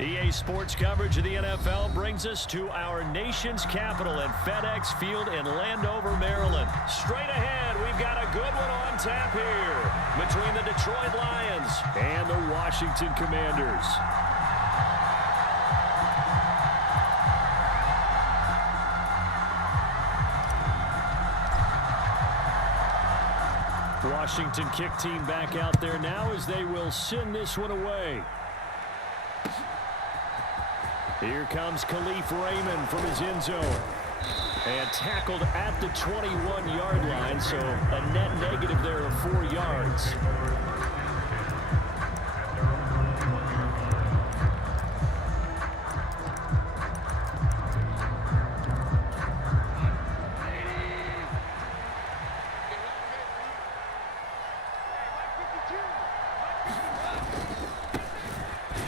EA Sports coverage of the NFL brings us to our nation's capital at FedEx Field in Landover, Maryland. Straight ahead, we've got a good one on tap here between the Detroit Lions and the Washington Commanders. Washington kick team back out there now as they will send this one away. Here comes Khalif Raymond from his end zone. And tackled at the 21-yard line, so a net negative there of 4 yards.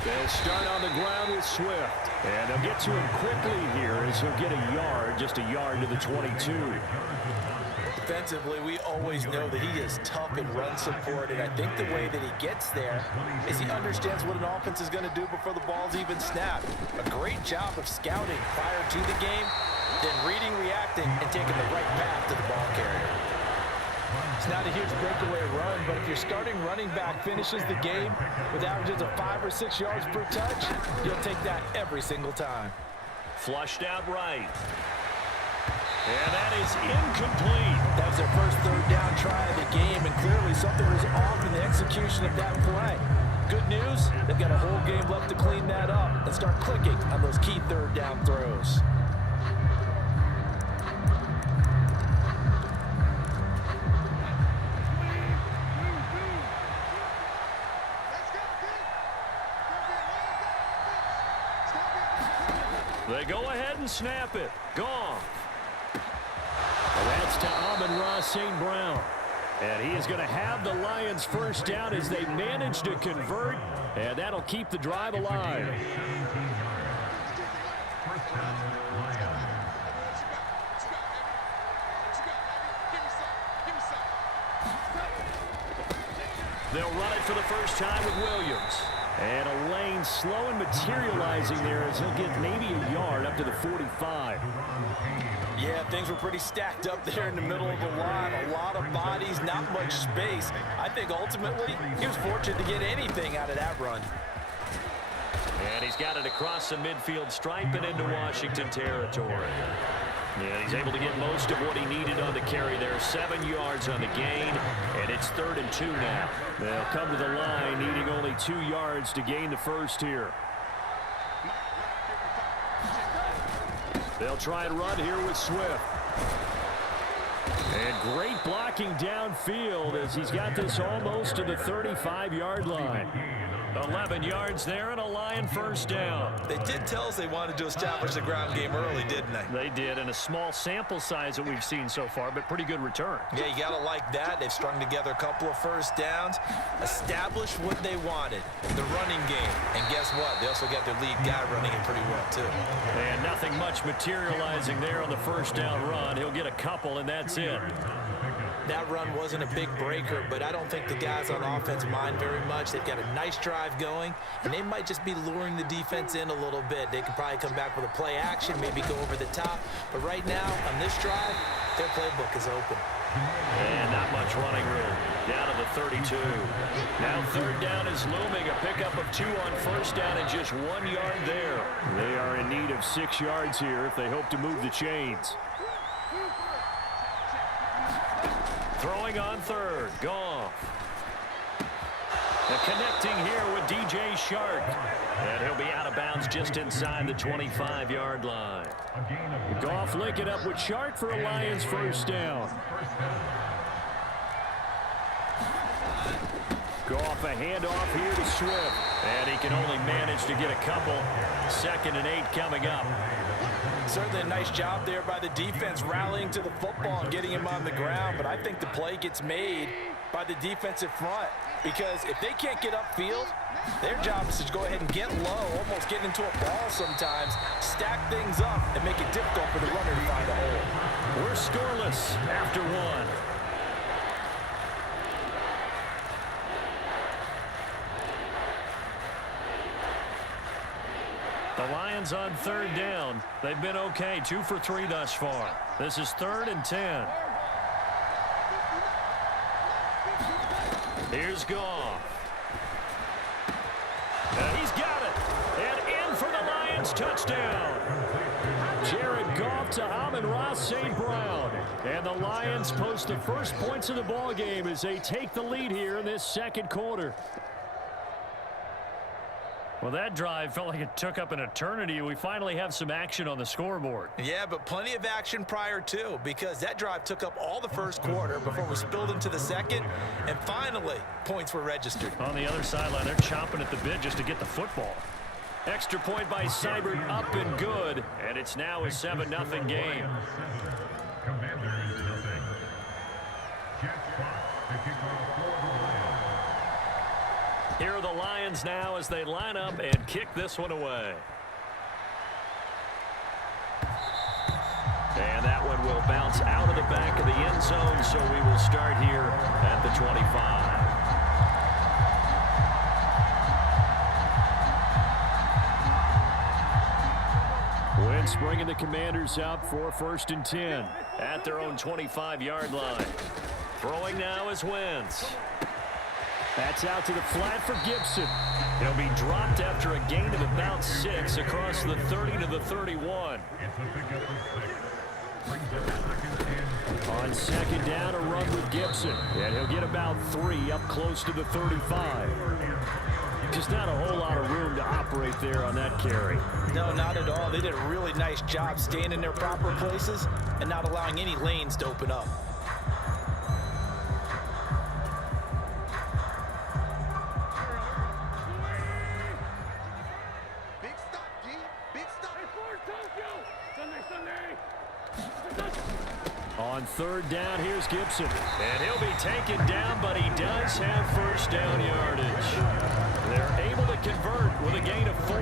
They'll start on the ground with Swift. And they'll get to him quickly here as he'll get a yard, just a yard to the 22. Defensively, we always know that he is tough in run support, and I think the way that he gets there is he understands what an offense is going to do before the ball's even snapped. A great job of scouting prior to the game, then reading, reacting, and taking the right path to the ball carrier. It's not a huge breakaway run, but if your starting running back finishes the game with averages of 5 or 6 yards per touch, you'll take that every single time. Flushed out right. And that is incomplete. That was their first third down try of the game, and clearly something was off in the execution of that play. Good news, they've got a whole game left to clean that up and start clicking on those key third down throws. They go ahead and snap it. Gone. And that's to Amon-Ra St. Brown. And he is going to have the Lions first down as they manage to convert. And that'll keep the drive alive. They'll run it for the first time with Williams. And a lane slow and materializing there as he'll get maybe a yard up to the 45. Yeah, things were pretty stacked up there in the middle of the line. A lot of bodies, not much space. I think ultimately he was fortunate to get anything out of that run. And he's got it across the midfield stripe and into Washington territory. Yeah, he's able to get most of what he needed on the carry there. 7 yards on the gain, and it's 3rd and 2 now. They'll come to the line, needing only 2 yards to gain the first here. They'll try and run here with Swift. And great blocking downfield as he's got this almost to the 35-yard line. 11 yards there and a Lion first down. They did tell us they wanted to establish the ground game early, didn't they? They did, and a small sample size that we've seen so far, but pretty good return. Yeah, you got to like that. They've strung together a couple of first downs, established what they wanted, the running game. And guess what? They also got their lead guy running it pretty well, too. And nothing much materializing there on the first down run. He'll get a couple, and that's it. That run wasn't a big breaker, but I don't think the guys on offense mind very much. They've got a nice drive going, and they might just be luring the defense in a little bit. They could probably come back with a play action, maybe go over the top. But right now, on this drive, their playbook is open. And not much running room. Down to the 32. Now 3rd down is looming. A pickup of 2 on first down and just 1 yard there. They are in need of 6 yards here if they hope to move the chains. Throwing on 3rd. Goff. And connecting here with DJ Shark. And he'll be out of bounds just inside the 25-yard line. Goff linking up with Shark for a Lions first down. Goff a handoff here to Swift. And he can only manage to get a couple. 2nd and 8 coming up. Certainly a nice job there by the defense rallying to the football and getting him on the ground. But I think the play gets made by the defensive front. Because if they can't get upfield, their job is to go ahead and get low, almost get into a ball sometimes, stack things up, and make it difficult for the runner to find a hole. We're scoreless after 1. The Lions on third down. They've been okay, 2 for 3 thus far. This is 3rd and 10. Here's Goff. And he's got it. And in for the Lions touchdown. Jared Goff to Amon-Ra St. Brown. And the Lions post the first points of the ball game as they take the lead here in this second quarter. Well, that drive felt like it took up an eternity. We finally have some action on the scoreboard. Yeah, but plenty of action prior to, because that drive took up all the first quarter before we spilled into the second, and finally, points were registered. On the other sideline, they're chomping at the bit just to get the football. Extra point by Seibert, up and good, and it's now a 7-0 game. Here are the Lions now as they line up and kick this one away. And that one will bounce out of the back of the end zone, so we will start here at the 25. Wentz bringing the Commanders up for 1st and 10 at their own 25-yard line. Throwing now is Wentz. That's out to the flat for Gibson. He'll be dropped after a gain of about 6 across the 30 to the 31. On 2nd down, a run with Gibson. And he'll get about 3 up close to the 35. Just not a whole lot of room to operate there on that carry. No, not at all. They did a really nice job staying in their proper places and not allowing any lanes to open up. On 3rd down, here's Gibson. And he'll be taken down, but he does have 1st down yardage. They're able to convert with a gain of 4.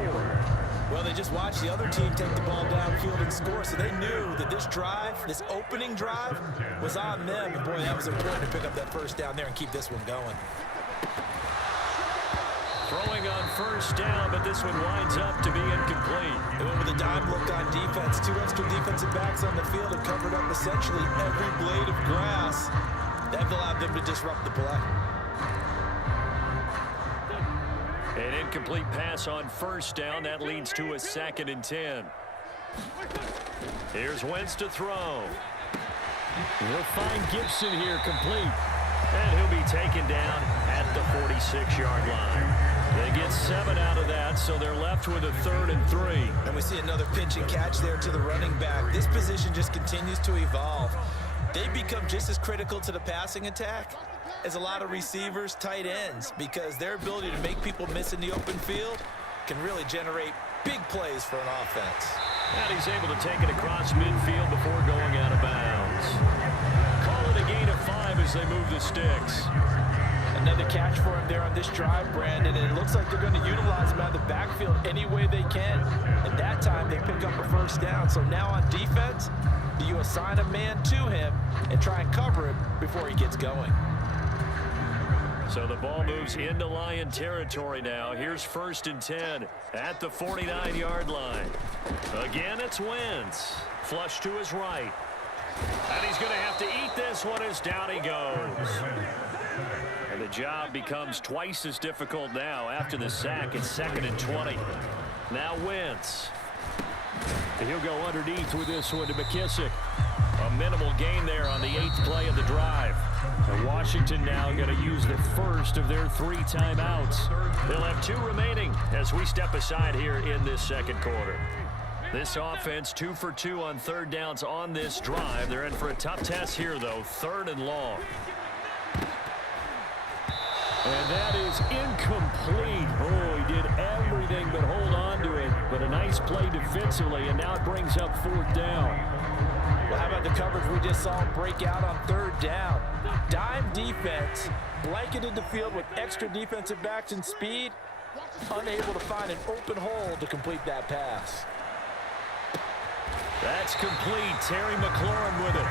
Well, they just watched the other team take the ball downfield and score, so they knew that this drive, this opening drive, was on them. And boy, that was important to pick up that 1st down there and keep this one going. Throwing on 1st down, but this one winds up to be incomplete. They went with a dime look on defense. 2 extra defensive backs on the field and covered up essentially every blade of grass. That allowed them to disrupt the play. An incomplete pass on 1st down. That leads to a 2nd and 10. Here's Wentz to throw. He'll find Gibson here complete. And he'll be taken down at the 46-yard line. They get 7 out of that, so they're left with a 3rd and 3. And we see another pitch and catch there to the running back. This position just continues to evolve. They become just as critical to the passing attack as a lot of receivers, tight ends, because their ability to make people miss in the open field can really generate big plays for an offense. And he's able to take it across midfield before going out of bounds. Call it a gain of 5 as they move the sticks. Another catch for him there on this drive, Brandon, and it looks like they're going to utilize him out of the backfield any way they can. And that time they pick up a 1st down. So now on defense, you assign a man to him and try and cover him before he gets going. So the ball moves into Lion territory now. Here's 1st and 10 at the 49-yard line. Again, it's Wentz. Flush to his right. And he's going to have to eat this one as down he goes. And the job becomes twice as difficult now after the sack. It's 2nd and 20. Now Wentz. He'll go underneath with this one to McKissick. A minimal gain there on the 8th play of the drive. And Washington now going to use the first of their 3 timeouts. They'll have 2 remaining as we step aside here in this second quarter. This offense 2 for 2 on 3rd downs on this drive. They're in for a tough test here, though. 3rd and long. And that is incomplete. Oh, he did everything but hold on to it. But a nice play defensively, and now it brings up 4th down. Well, how about the coverage we just saw break out on 3rd down? Dime defense, blanketed the field with extra defensive backs and speed, unable to find an open hole to complete that pass. That's complete. Terry McLaurin with it.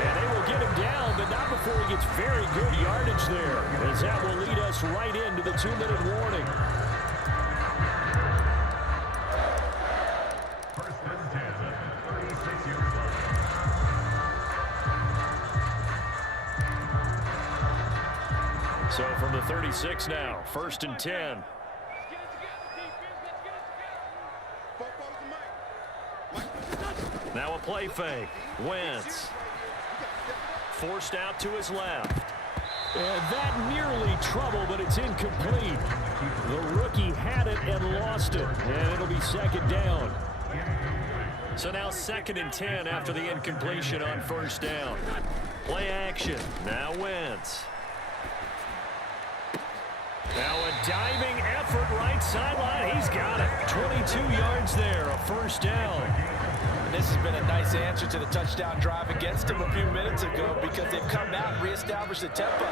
And they will get him down, but not before he gets very good yardage there, as that will lead us right into the 2-minute warning. 6 now. 1st and 10. Now a play fake. Wentz. Forced out to his left. And that nearly trouble, but it's incomplete. The rookie had it and lost it. And it'll be 2nd down. So now 2nd and 10 after the incompletion on 1st down. Play action. Now Wentz. Now a diving effort right sideline. He's got it. 22 yards there. A 1st down. And this has been a nice answer to the touchdown drive against him a few minutes ago because they've come out and reestablished the tempo.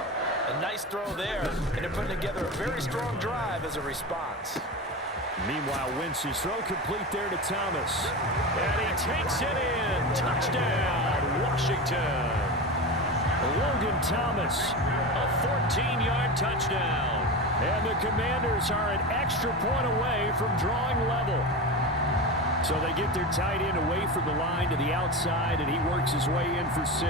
A nice throw there, and they're putting together a very strong drive as a response. Meanwhile, Wentz's throw complete there to Thomas. And he takes it in. Touchdown, Washington. Logan Thomas, A 14-yard touchdown. and the Commanders are an extra point away from drawing level. So they get their tight end away from the line to the outside, and he works his way in for 6.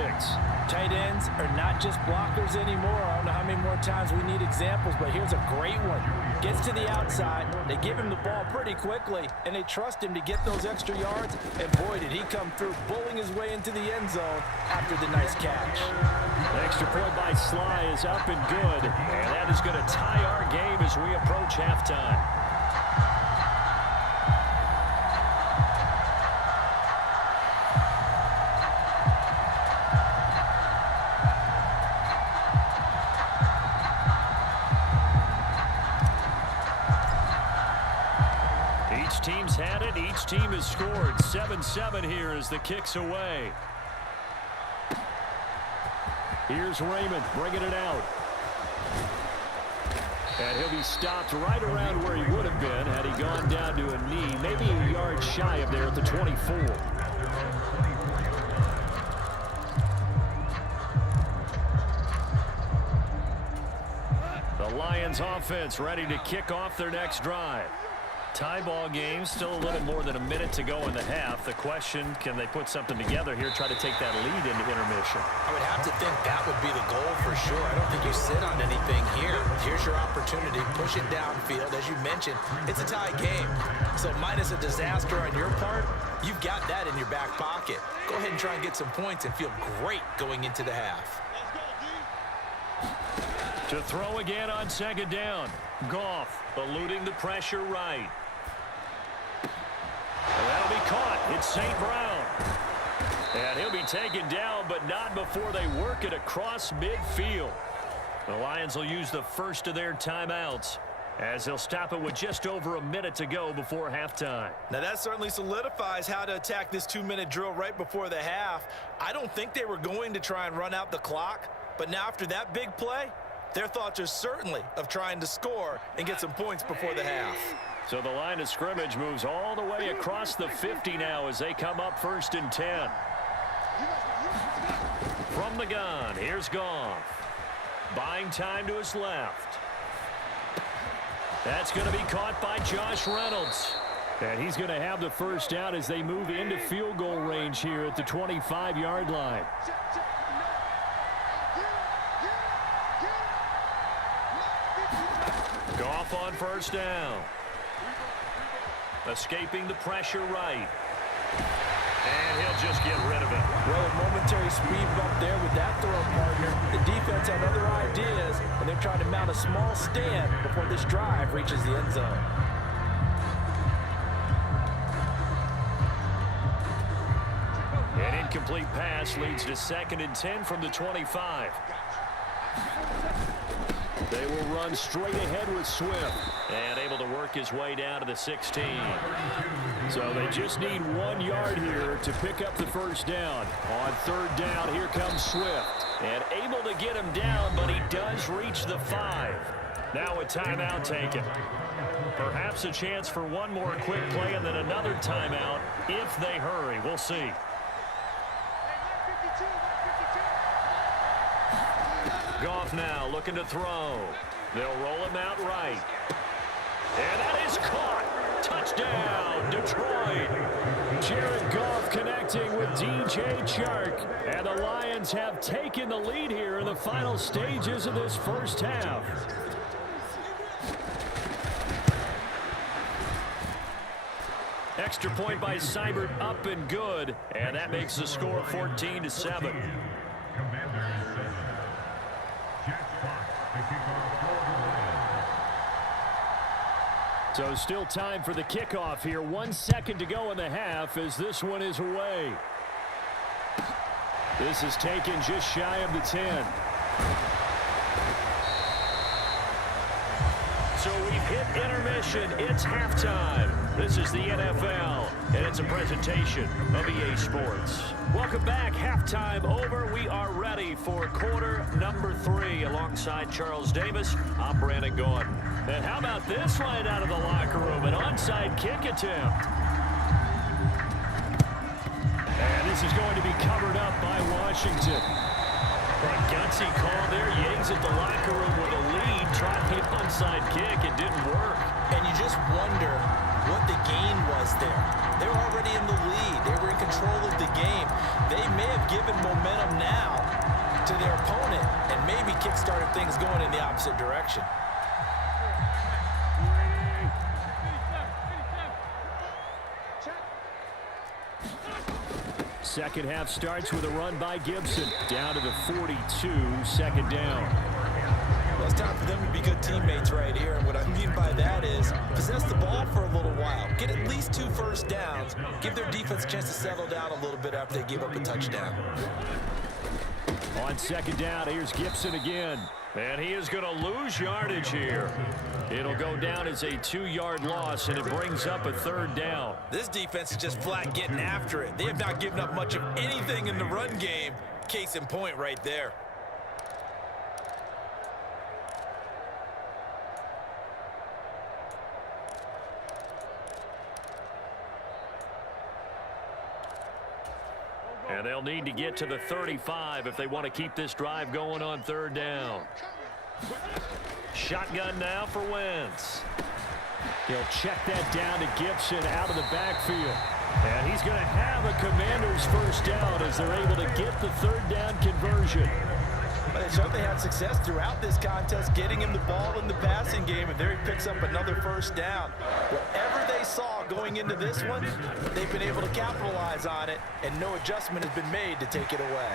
Tight ends are not just blockers anymore. I don't know how many more times we need examples, but here's a great one. Gets to the outside, they give him the ball pretty quickly, and they trust him to get those extra yards, and boy, did he come through, bullying his way into the end zone after the nice catch. The extra point by Sly is up and good, And that is going to tie our game as we approach halftime. Each team's had it. Each team has scored. 7-7 here as the kick's away. Here's Raymond bringing it out. And he'll be stopped right around where he would have been had he gone down to a knee, maybe a yard shy of there at the 24. The Lions offense ready to kick off their next drive. Tie ball game, still a little more than a minute to go in the half. The question, can they put something together here, try to take that lead into intermission? I would have to think that would be the goal for sure. I don't think you sit on anything here. Here's your opportunity. Push it downfield. As you mentioned, it's a tie game. So minus a disaster on your part, you've got that in your back pocket. Go ahead and try and get some points and feel great going into the half. To throw again on 2nd down. Goff eluding the pressure right. Well, that'll be caught. It's St. Brown. And he'll be taken down, but not before they work it across midfield. The Lions will use the first of their timeouts as they'll stop it with just over a minute to go before halftime. Now that certainly solidifies how to attack this 2-minute drill right before the half. I don't think they were going to try and run out the clock, but now after that big play, their thoughts are certainly of trying to score and get some points before the half. So the line of scrimmage moves all the way across the 50 now as they come up 1st and 10. From the gun, here's Goff. Buying time to his left. That's going to be caught by Josh Reynolds. And he's going to have the first down as they move into field goal range here at the 25-yard line. Goff on 1st down. Escaping the pressure right. And he'll just get rid of it. Well, a momentary speed bump there with that throw, partner. The defense had other ideas, and they're trying to mount a small stand before this drive reaches the end zone. An incomplete pass leads to 2nd and 10 from the 25. They will run straight ahead with Swift. And able to work his way down to the 16. So they just need 1 yard here to pick up the first down. On 3rd down, here comes Swift. And able to get him down, but he does reach the 5. Now a timeout taken. Perhaps a chance for one more quick play and then another timeout if they hurry. We'll see. Goff now looking to throw. They'll roll him out right. And that is caught. Touchdown, Detroit. Jared Goff connecting with DJ Chark. And the Lions have taken the lead here in the final stages of this first half. Extra point by Seibert, up and good. And that makes the score 14-7. So still time for the kickoff here. 1 second to go in the half as this one is away. This is taken just shy of the 10. So we've hit intermission. It's halftime. This is the NFL, and it's a presentation of EA Sports. Welcome back. Halftime over. We are ready for quarter number 3. Alongside Charles Davis, I'm Brandon Gordon. And how about this line out of the locker room? An onside kick attempt. And this is going to be covered up by Washington. A gutsy call there. Yates at the locker room with a lead. Tried the onside kick. It didn't work. And you just wonder what the gain was there. They were already in the lead. They were in control of the game. They may have given momentum now to their opponent and maybe kick-started things going in the opposite direction. Second half starts with a run by Gibson. Down to the 42, second down. Well, it's time for them to be good teammates right here. And what I mean by that is possess the ball for a little while. Get at least 2 first downs. Give their defense a chance to settle down a little bit after they give up a touchdown. On second down, here's Gibson again. And he is going to lose yardage here. It'll go down as a 2-yard loss, and it brings up a third down. This defense is just flat getting after it. They have not given up much of anything in the run game. Case in point right there. And they'll need to get to the 35 if they want to keep this drive going on third down. Shotgun now for Wentz. He'll check that down to Gibson out of the backfield. And he's going to have a Commanders first down as they're able to get the third down conversion. But they certainly had success throughout this contest, getting him the ball in the passing game, and there he picks up another first down. Whatever they saw going into this one, they've been able to capitalize on it, and no adjustment has been made to take it away.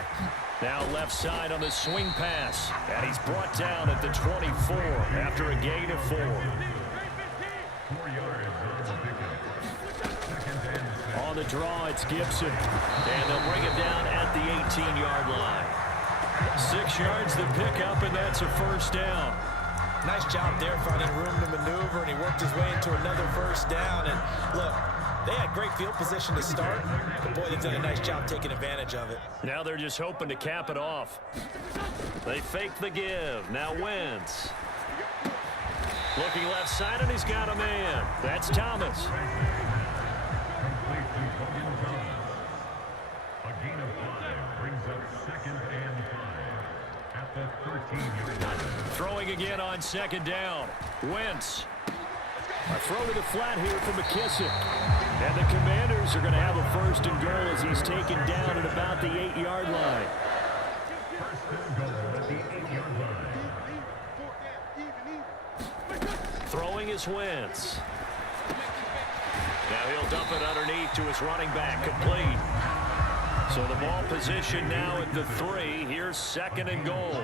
Now left side on the swing pass, and he's brought down at the 24 after a gain of 4. On the draw, it's Gibson. And they'll bring him down at the 18-yard line. 6 yards the pickup, and that's a first down. Nice job there finding room to maneuver, and he worked his way into another first down. And look, they had great field position to start, but boy, they've done a nice job taking advantage of it. Now they're just hoping to cap it off. They fake the give. Now Wentz. Looking left side, and he's got a man. That's Thomas. Throwing again on second down. Wentz. A throw to the flat here for McKissick. And the Commanders are going to have a first and goal as he's taken down at about the 8-yard line. Throwing is Wentz. Now he'll dump it underneath to his running back, complete. So the ball position now at the 3. Here's second and goal.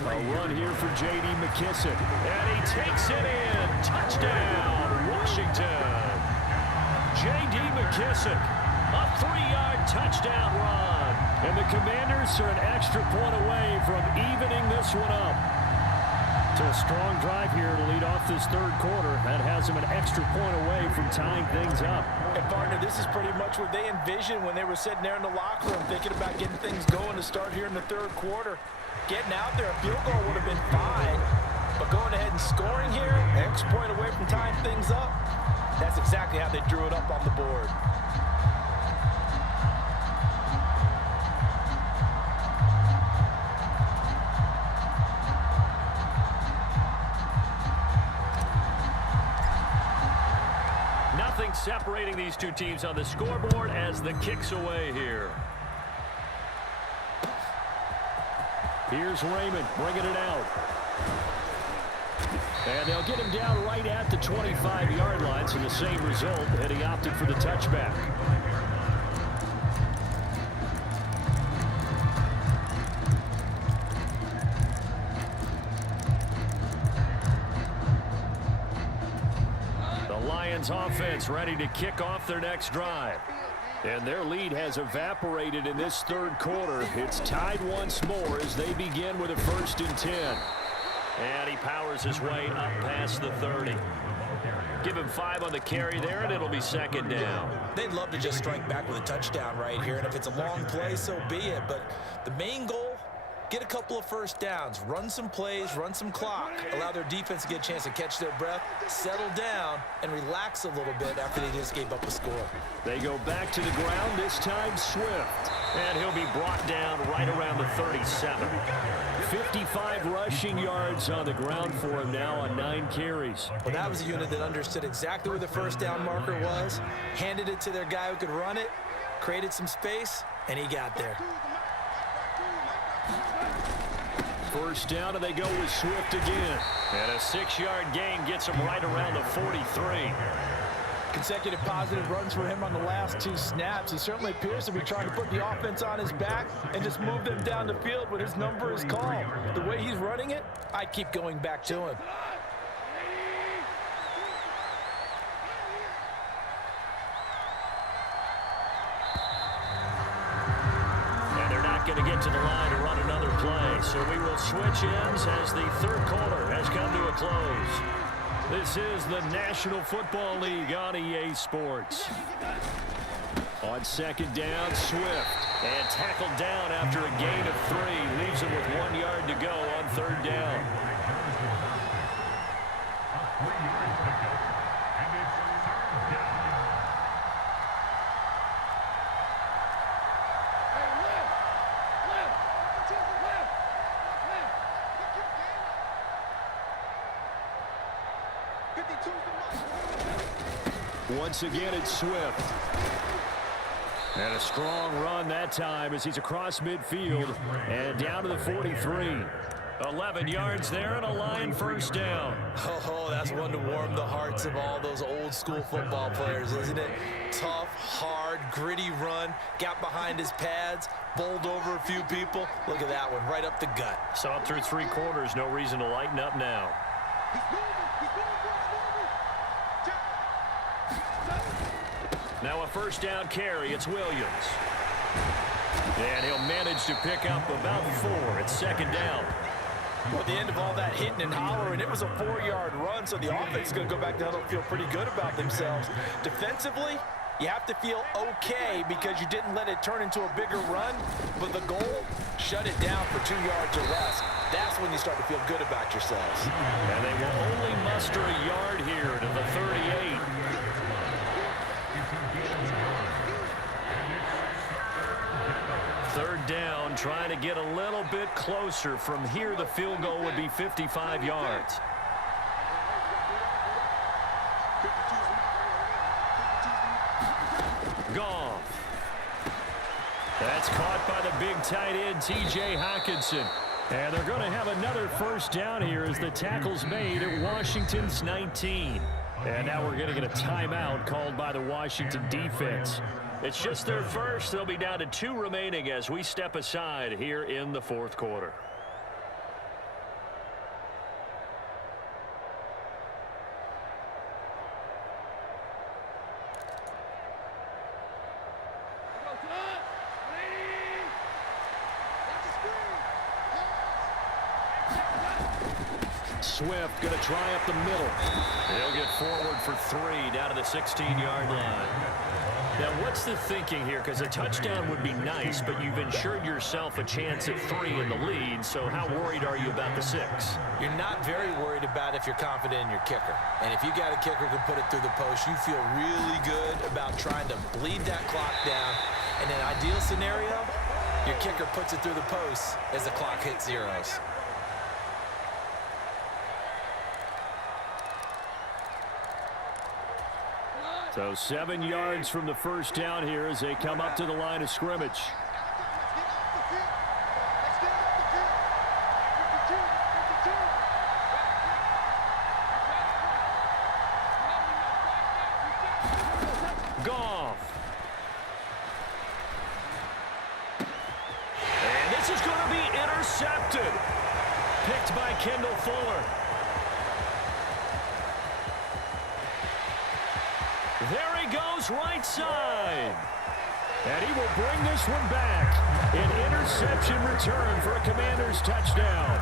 A run here for J.D. McKissick. And he takes it in. Touchdown, Washington. J.D. McKissick, a 3-yard touchdown run. And the Commanders are an extra point away from evening this one up. So a strong drive here to lead off this third quarter. That has them an extra point away from tying things up. And partner, this is pretty much what they envisioned when they were sitting there in the locker room thinking about getting things going to start here in the third quarter. Getting out there, a field goal would have been fine. But going ahead and scoring here, an extra point away from tying things up, that's exactly how they drew it up on the board. Nothing separating these two teams on the scoreboard as the kick's away here. Here's Raymond bringing it out. And they'll get him down right at the 25-yard line, so the same result, and he opted for the touchback. The Lions offense ready to kick off their next drive. And their lead has evaporated in this third quarter. It's tied once more as they begin with a 1st and 10. And he powers his way up past the 30. Give him 5 on the carry there, and it'll be 2nd down. They'd love to just strike back with a touchdown right here, and if it's a long play, so be it. But the main goal, get a couple of 1st downs, run some plays, run some clock, allow their defense to get a chance to catch their breath, settle down, and relax a little bit after they just gave up a score. They go back to the ground, this time Swift. And he'll be brought down right around the 37. 55 rushing yards on the ground for him now on 9 carries. Well, that was a unit that understood exactly where the 1st down marker was, handed it to their guy who could run it, created some space, and he got there. 1st down, and they go with Swift again. And a 6-yard gain gets him right around the 43. Consecutive positive runs for him on the last 2 snaps. He certainly appears to be trying to put the offense on his back and just move them down the field when his number is called. The way he's running it, I'd keep going back to him. And they're not going to get to the line to run another play. So we will switch ends as the third quarter has come to a close. This is the National Football League on EA Sports. On 2nd down, Swift. And tackled down after a gain of 3. Leaves him with 1 yard to go on 3rd down. Once again, it's Swift. And a strong run that time as he's across midfield and down to the 43. 11 yards there and a Lion 1st down. Oh, that's one to warm the hearts of all those old school football players, isn't it? Tough, hard, gritty run, got behind his pads, bowled over a few people. Look at that one, right up the gut. Saw it through 3 quarters, no reason to lighten up now. Now a 1st down carry, it's Williams. And he'll manage to pick up about 4. It's 2nd down. Well, at the end of all that hitting and hollering, it was a 4-yard run, so the offense is going to go back down and feel pretty good about themselves. Defensively, you have to feel okay because you didn't let it turn into a bigger run, but the goal, shut it down for 2 yards or less. That's when you start to feel good about yourselves. And they will only muster a yard here to the 38. Third down, trying to get a little bit closer. From here, the field goal would be 55 yards. Goff. That's caught by the big tight end, T.J. Hockenson. And they're going to have another 1st down here as the tackle's made at Washington's 19. And now we're going to get a timeout called by the Washington defense. It's just their first. They'll be down to 2 remaining as we step aside here in the 4th quarter. Swift going to try up the middle. He'll get forward for 3 down to the 16-yard line. Now, what's the thinking here? Because a touchdown would be nice, but you've ensured yourself a chance at 3 in the lead, so how worried are you about the 6? You're not very worried about if you're confident in your kicker. And if you got a kicker who can put it through the post, you feel really good about trying to bleed that clock down. In an ideal scenario, your kicker puts it through the post as the clock hits zeros. So 7 yards from the 1st down here as they come up to the line of scrimmage. Goff. And this is going to be intercepted. Picked by Kendall Fuller. There he goes, right side. And he will bring this one back. An interception return for a Commanders touchdown.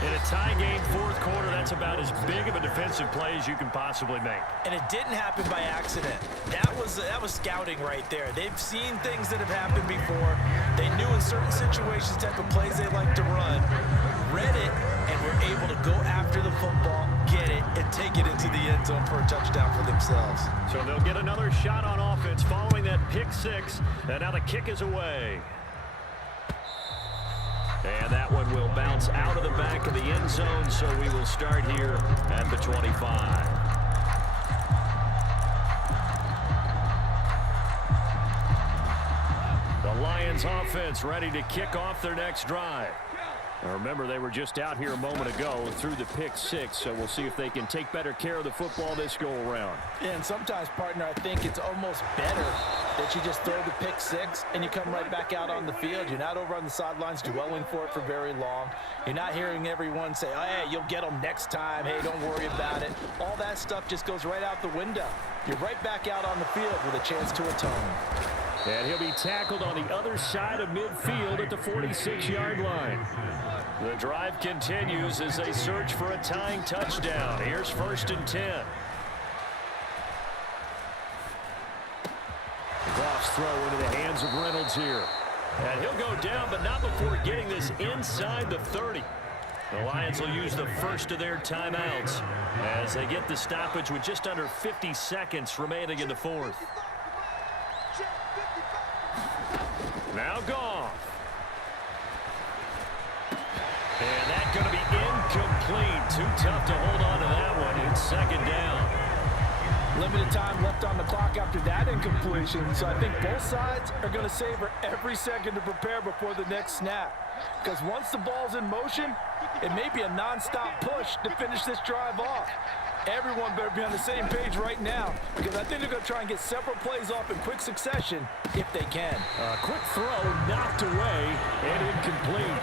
In a tie game, fourth quarter, that's about as big of a defensive play as you can possibly make. And it didn't happen by accident. That was scouting right there. They've seen things that have happened before. They knew in certain situations type of plays they like to run, read it, and were able to go after the football, get it, and take it into the end zone for a touchdown for themselves. So they'll get another shot on offense following that pick six, and now the kick is away. And that one will bounce out of the back of the end zone, so we will start here at the 25. The Lions offense ready to kick off their next drive. Now remember, they were just out here a moment ago through the pick six, so we'll see if they can take better care of the football this go-around. Yeah, and sometimes, partner, I think it's almost better that you just throw the pick six and you come right back out on the field. You're not over on the sidelines dwelling for it for very long. You're not hearing everyone say, oh, hey, you'll get them next time. Hey, don't worry about it. All that stuff just goes right out the window. You're right back out on the field with a chance to atone. And he'll be tackled on the other side of midfield at the 46-yard line. The drive continues as they search for a tying touchdown. Here's 1st and 10. Goff's throw into the hands of Reynolds here. And he'll go down, but not before getting this inside the 30. The Lions will use the first of their timeouts as they get the stoppage with just under 50 seconds remaining in the fourth. Now Goff. And that's going to be incomplete. Too tough to hold on to that one. It's 2nd down. Limited time left on the clock after that incompletion, so I think both sides are going to savor every second to prepare before the next snap. Because once the ball's in motion, it may be a non-stop push to finish this drive off. Everyone better be on the same page right now, because I think they're going to try and get several plays off in quick succession if they can. A quick throw knocked away and incomplete.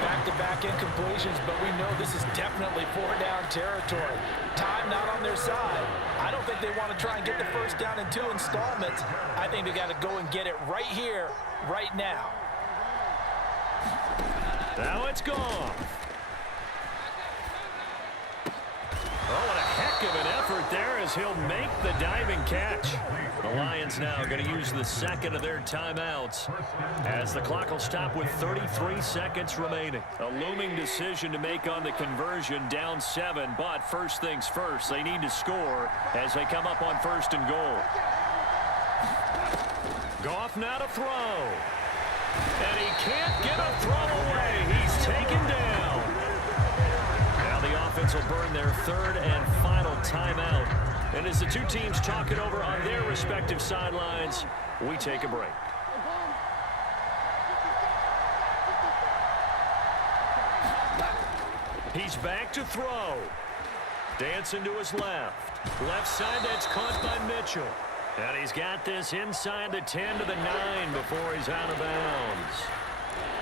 Back-to-back incompletions, but we know this is definitely 4-down territory. Time not on their side. I don't think they want to try and get the first down in 2 installments. I think they got to go and get it right here, right now. Now it's gone. Oh, what a heck of an effort there as he'll make the diving catch. The Lions now going to use the second of their timeouts as the clock will stop with 33 seconds remaining. A looming decision to make on the conversion, down 7, but first things first, they need to score as they come up on 1st and goal. Goff now to throw. And he can't get a throw away. He's taken down. Now the offense will burn their 3rd and final timeout. And as the two teams talk it over on their respective sidelines, we take a break. He's back to throw. Dancing to his left. Left side, that's caught by Mitchell. And he's got this inside the 10 to the 9 before he's out of bounds.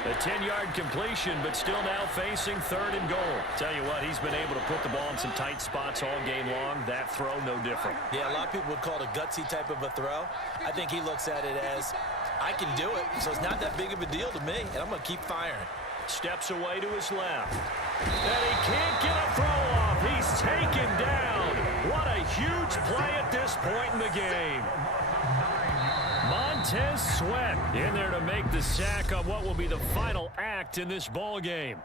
A 10-yard completion, but still now facing 3rd and goal. Tell you what, he's been able to put the ball in some tight spots all game long. That throw, no different. Yeah, a lot of people would call it a gutsy type of a throw. I think he looks at it as, I can do it, so it's not that big of a deal to me, and I'm going to keep firing. Steps away to his left. And he can't get a throw off. He's taken down. What a huge play at this point in the game. Montez Sweat in there to make the sack on what will be the final act in this ball game.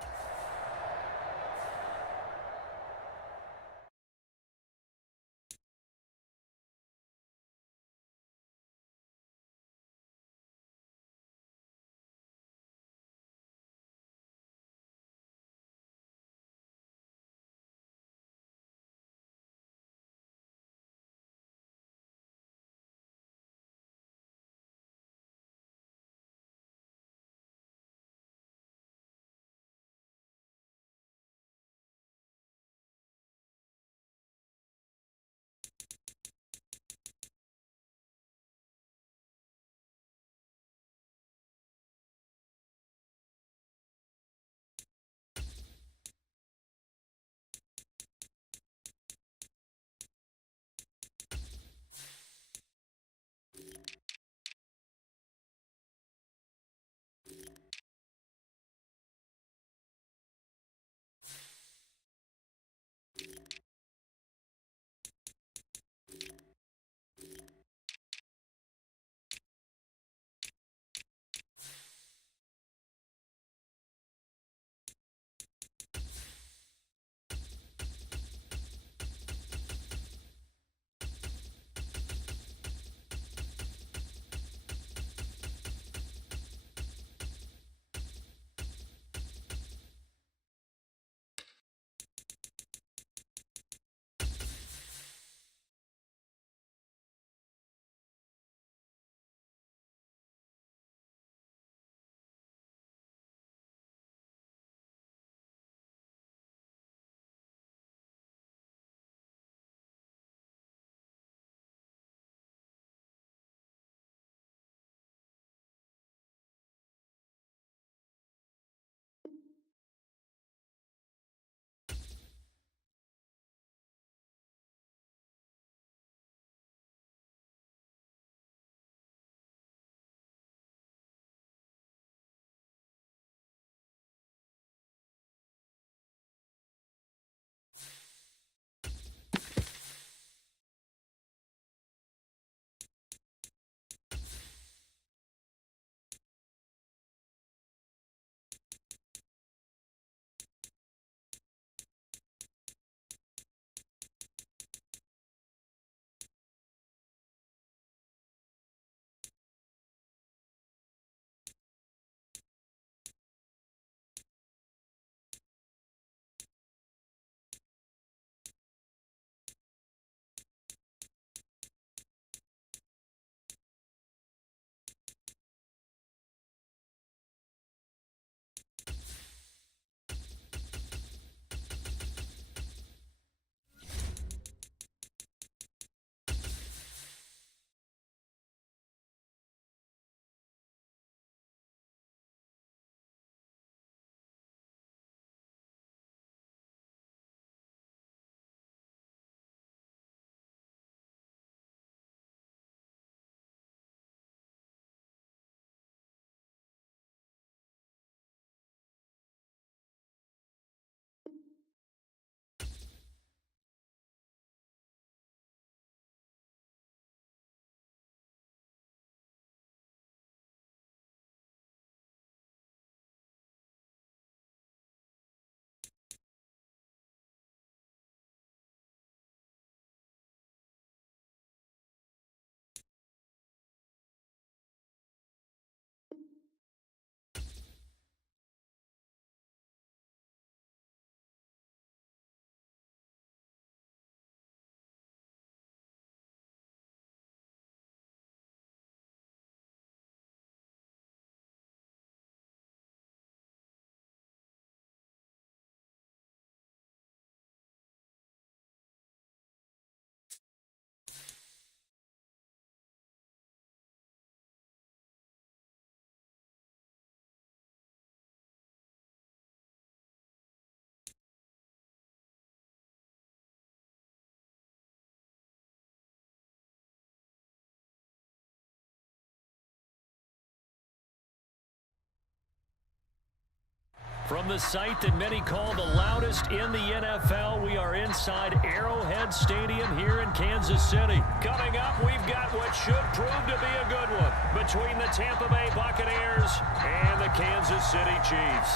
From the site that many call the loudest in the NFL, we are inside Arrowhead Stadium here in Kansas City. Coming up, we've got what should prove to be a good one between the Tampa Bay Buccaneers and the Kansas City Chiefs.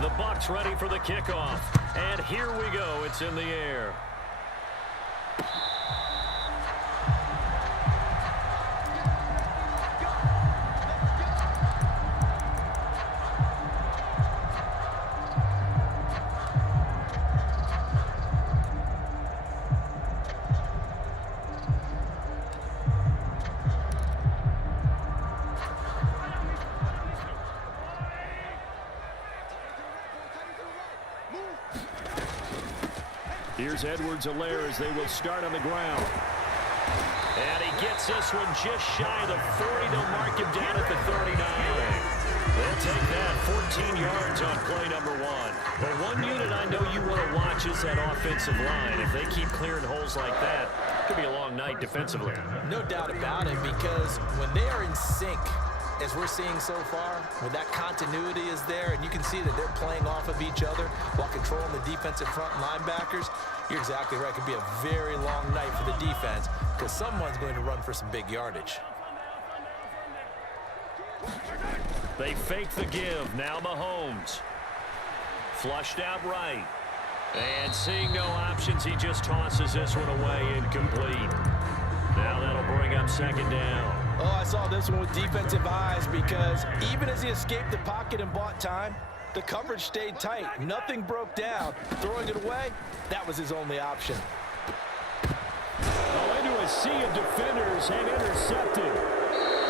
The Bucs ready for the kickoff. And here we go. It's in the air. Here's Edwards-Helaire as they will start on the ground. And he gets this one just shy of the 40. They'll mark him down at the 39. They'll take that 14 yards on play number one. But one unit I know you want to watch is that offensive line. If they keep clearing holes like that, it could be a long night defensively. No doubt about it, because when they are in sync, as we're seeing so far, when that continuity is there and you can see that they're playing off of each other while controlling the defensive front linebackers, you're exactly right. It could be a very long night for the defense because someone's going to run for some big yardage. They fake the give. Now Mahomes. Flushed out right. And seeing no options, he just tosses this one away incomplete. Now that'll bring up second down. Oh, I saw this one with defensive eyes because even as he escaped the pocket and bought time, the coverage stayed tight. Nothing broke down. Throwing it away, that was his only option. Oh, into a sea of defenders and intercepted.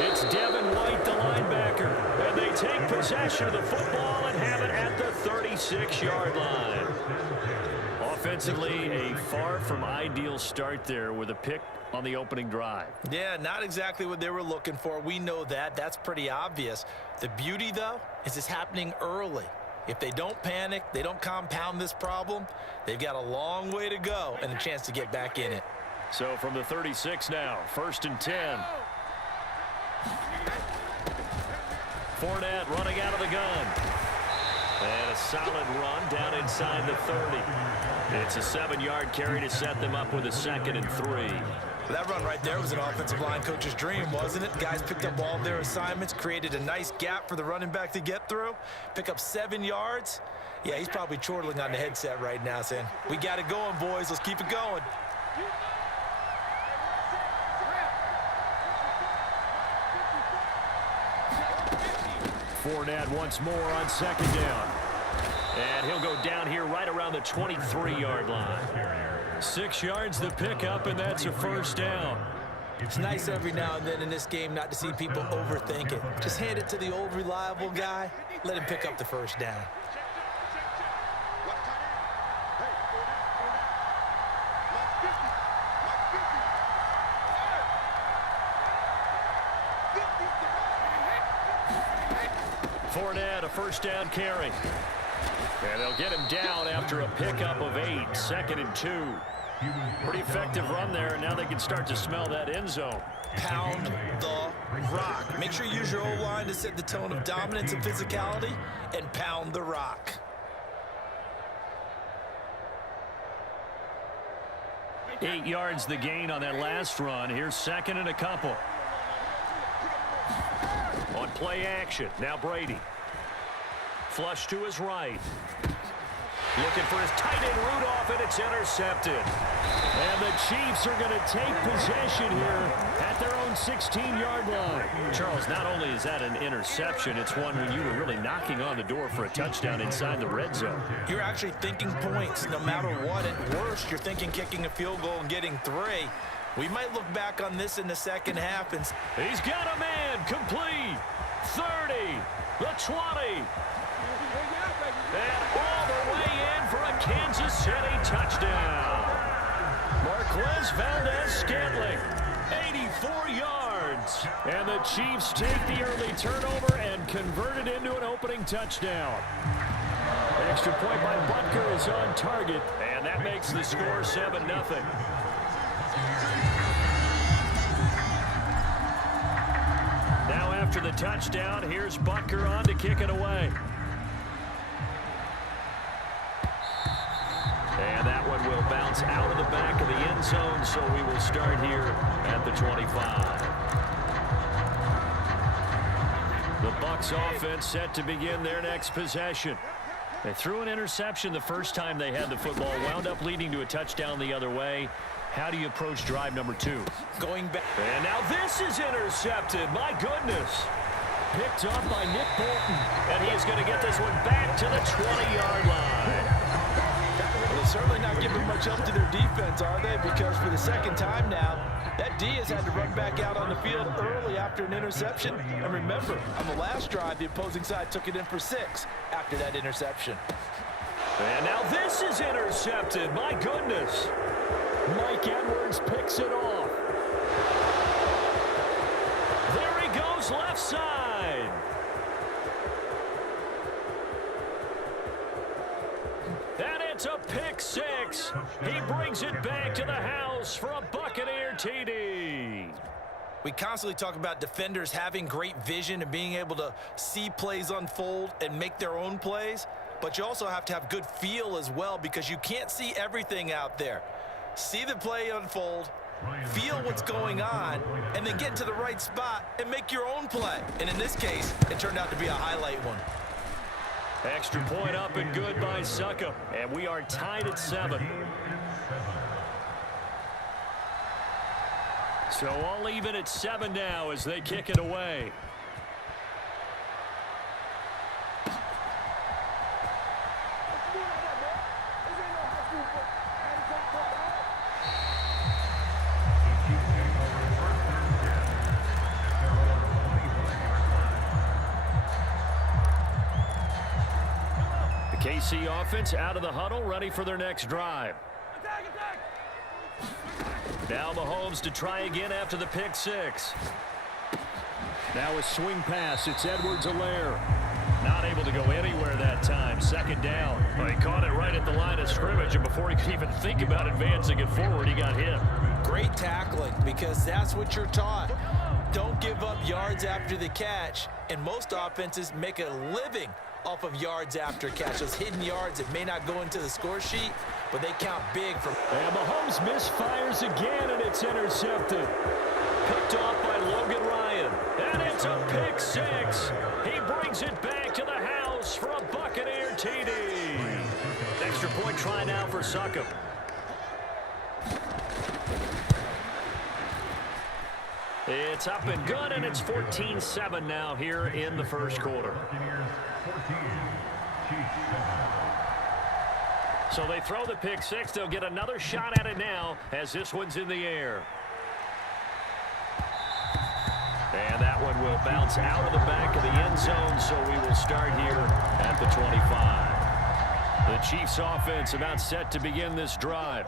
It's Devin White, the linebacker. And they take possession of the football and have it at the 36-yard line. Offensively, a far from ideal start there with a pick on the opening drive. Yeah, not exactly what they were looking for. We know that. That's pretty obvious. The beauty, though, is it's happening early. If they don't panic, they don't compound this problem, they've got a long way to go and a chance to get back in it. So from the 36 now, 1st and 10. Fournette running out of the gun. And a solid run down inside the 30. It's a 7-yard carry to set them up with a 2nd and 3. That run right there was an offensive line coach's dream, wasn't it? Guys picked up all of their assignments, created a nice gap for the running back to get through, pick up 7 yards. Yeah, he's probably chortling on the headset right now saying, we got it going, boys. Let's keep it going. Fournette once more on 2nd down. And he'll go down here right around the 23-yard line. 6 yards the pickup, and that's a 1st down. It's nice every now and then in this game not to see people overthink it. Just hand it to the old reliable guy. Let him pick up the 1st down. Fournette, a 1st down carry. And they'll get him down after a pickup of 8, 2nd and 2. Pretty effective run there, and now they can start to smell that end zone. Pound the rock. Make sure you use your O-line to set the tone of dominance and physicality, and pound the rock. Eight yards the gain on that last run. Here's 2nd and a couple. On play action, now Brady. Flush to his right. Looking for his tight end Rudolph, and it's intercepted. And the Chiefs are going to take possession here at their own 16-yard line. Charles, not only is that an interception, it's one when you were really knocking on the door for a touchdown inside the red zone. You're actually thinking points no matter what. At worst, you're thinking kicking a field goal and getting 3. We might look back on this in the second half. And he's got a man complete. 30, the 20. And all the way in for a Kansas City touchdown. Marquez Valdez-Scantling, 84 yards. And the Chiefs take the early turnover and convert it into an opening touchdown. Extra point by Butker is on target, and that makes the score 7-0. after the touchdown. Here's Butker on to kick it away. And that one will bounce out of the back of the end zone, so we will start here at the 25. The Bucs offense set to begin their next possession. They threw an interception the first time they had the football, wound up leading to a touchdown the other way. How do you approach drive number 2? Going back. And now this is intercepted. My goodness. Picked up by Nick Bolton. And he is going to get this one back to the 20-yard line. Well, they're certainly not giving much up to their defense, are they? Because for the second time now, that D has had to run back out on the field early after an interception. And remember, on the last drive, the opposing side took it in for 6 after that interception. And now this is intercepted. My goodness. Mike Edwards picks it off. There he goes, left side. And it's a pick 6. He brings it back to the house for a Buccaneer TD. We constantly talk about defenders having great vision and being able to see plays unfold and make their own plays. But you also have to have good feel as well, because you can't see everything out there. See the play unfold, feel what's going on, and then get to the right spot and make your own play. And in this case, it turned out to be a highlight one. Extra point up and good by Suckup. And we are tied at 7. So all even at 7 now as they kick it away. KC offense out of the huddle, ready for their next drive. Now Mahomes to try again after the pick 6. Now a swing pass. It's Edwards-Helaire. Not able to go anywhere that time. Second down. Well, he caught it right at the line of scrimmage, and before he could even think about advancing it forward, he got hit. Great tackling, because that's what you're taught. Don't give up yards after the catch, and most offenses make a living off of yards after catch. Those hidden yards that may not go into the score sheet, but they count big. And Mahomes misfires again, and it's intercepted. Picked off by Logan Ryan. And it's a pick 6. He brings it back to the house for a Buccaneer TD. Extra point try now for Suckup. It's up and good, and it's 14-7 now here in the first quarter. So they throw the pick 6. They'll get another shot at it now as this one's in the air. And that one will bounce out of the back of the end zone, so we will start here at the 25. The Chiefs offense about set to begin this drive.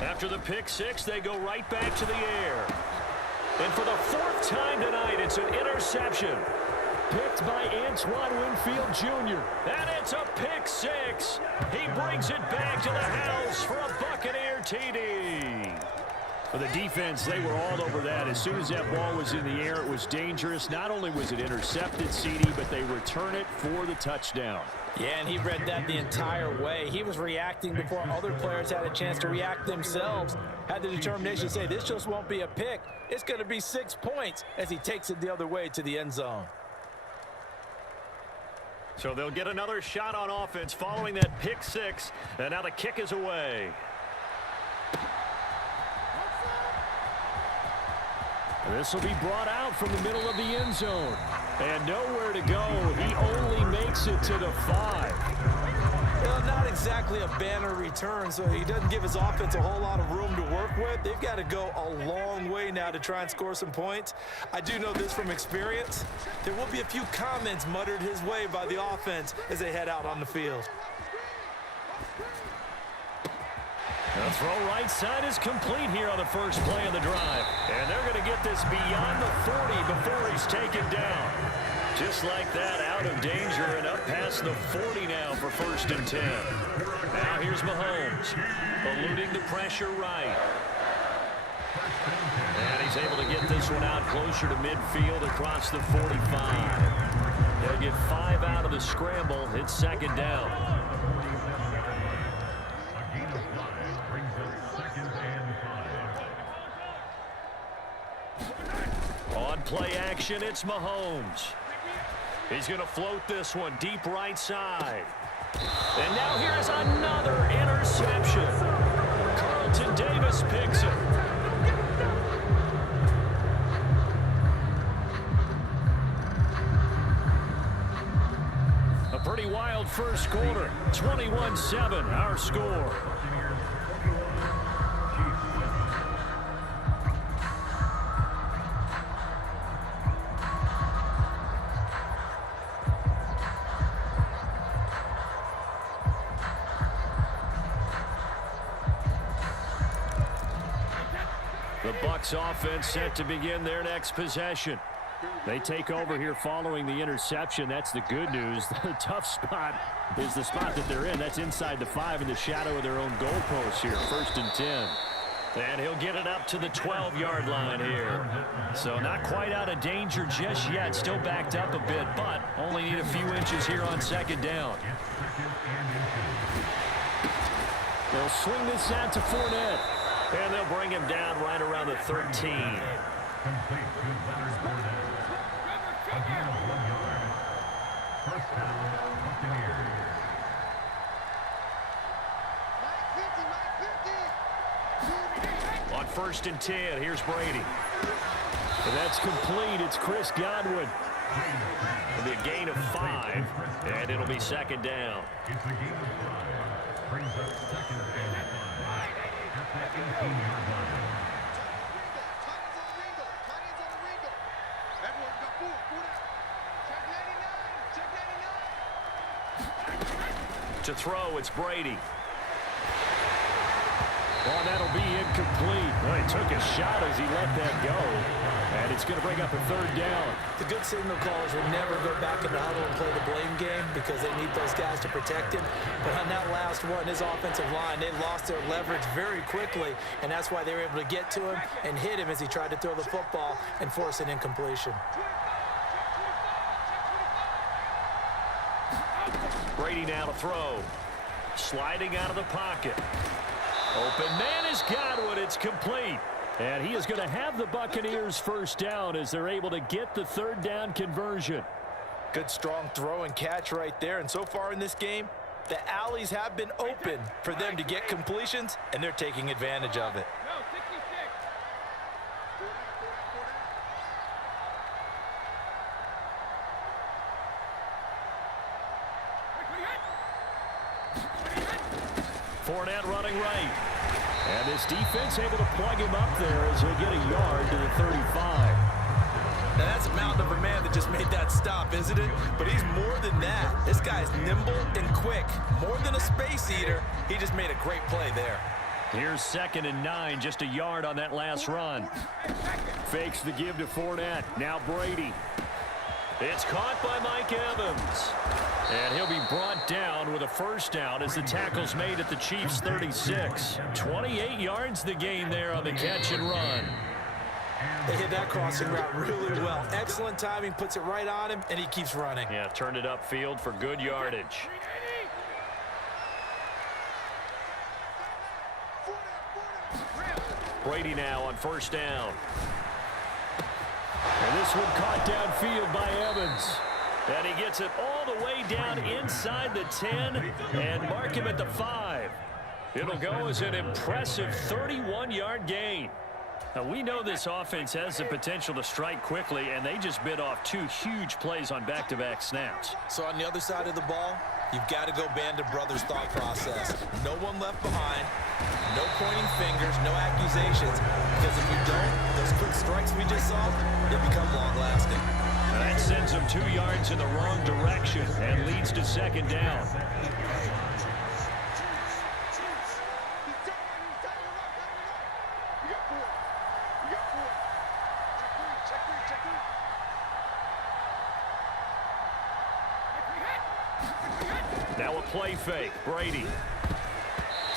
After the pick 6, they go right back to the air. And for the 4th time tonight, it's an interception. Picked by Antoine Winfield Jr. And it's a pick 6. He brings it back to the house for a Buccaneer TD. For the defense, they were all over that. As soon as that ball was in the air, it was dangerous. Not only was it intercepted, CD, but they return it for the touchdown. Yeah, and he read that the entire way. He was reacting before other players had a chance to react themselves. Had the determination to say, this just won't be a pick. It's going to be 6 points as he takes it the other way to the end zone. So they'll get another shot on offense following that pick 6. And now the kick is away. This will be brought out from the middle of the end zone. And nowhere to go. He only makes it to the 5. Well, not exactly a banner return, so he doesn't give his offense a whole lot of room to work with. They've got to go a long way now to try and score some points. I do know this from experience. There will be a few comments muttered his way by the offense as they head out on the field. The throw right side is complete here on the first play of the drive. And they're going to get this beyond the 40 before he's taken down. Just like that, out of danger and up past the 40 now for 1st and 10. Now here's Mahomes, eluding the pressure right. And he's able to get this one out closer to midfield across the 45. They'll get 5 out of the scramble. It's second down. On play action, it's Mahomes. He's going to float this one deep right side. And now here's another interception. Carlton Davis picks it. A pretty wild first quarter. 21-7, our score. The Bucs offense set to begin their next possession. They take over here following the interception. That's the good news. The tough spot is the spot that they're in. That's inside the 5 in the shadow of their own goalpost here. 1st and 10. And he'll get it up to the 12-yard line here. So not quite out of danger just yet. Still backed up a bit, but only need a few inches here on second down. They'll swing this out to Fournette. And they'll bring him down right around the 13. On 1st and 10, here's Brady. And that's complete. It's Chris Godwin. It'll be a gain of 5, and it'll be second down. Brings up second and 5 at the 18-yard line. To throw, it's Brady. Well, that'll be incomplete. Well, he took a shot as he let that go. And it's going to bring up a 3rd down. The good signal callers will never go back in the huddle and play the blame game because they need those guys to protect him. But on that last one, his offensive line, they lost their leverage very quickly, and that's why they were able to get to him and hit him as he tried to throw the football and force an incompletion. Brady now to throw. Sliding out of the pocket. Open man is Godwin. It's complete. And he is going to have the Buccaneers first down as they're able to get the 3rd down conversion. Good strong throw and catch right there. And so far in this game, the alleys have been open for them to get completions, and they're taking advantage of it. Fournette running right. And this defense able to plug him up there as he'll get a yard to the 35. Now that's a mountain of a man that just made that stop, isn't it? But he's more than that. This guy's nimble and quick. More than a space eater. He just made a great play there. Here's 2nd and 9, just a yard on that last run. Fakes the give to Fournette. Now Brady. It's caught by Mike Evans. And he'll be brought down with a first down as the tackle's made at the Chiefs' 36. 28 yards the gain there on the catch and run. They hit that crossing route really well. Excellent timing, puts it right on him, and he keeps running. Yeah, turned it upfield for good yardage. Brady now on first down. And this one caught downfield by Evans. And he gets it all the way down inside the 10 and mark him at the 5. It'll go as an impressive 31-yard gain. Now, we know this offense has the potential to strike quickly, and they just bit off 2 huge plays on back-to-back snaps. So on the other side of the ball, you've got to go Band of Brothers thought process. No one left behind, no pointing fingers, no accusations, because if you don't, those quick strikes we just saw, they become long-lasting. That sends them 2 yards in the wrong direction and leads to second down. Now a play fake. Brady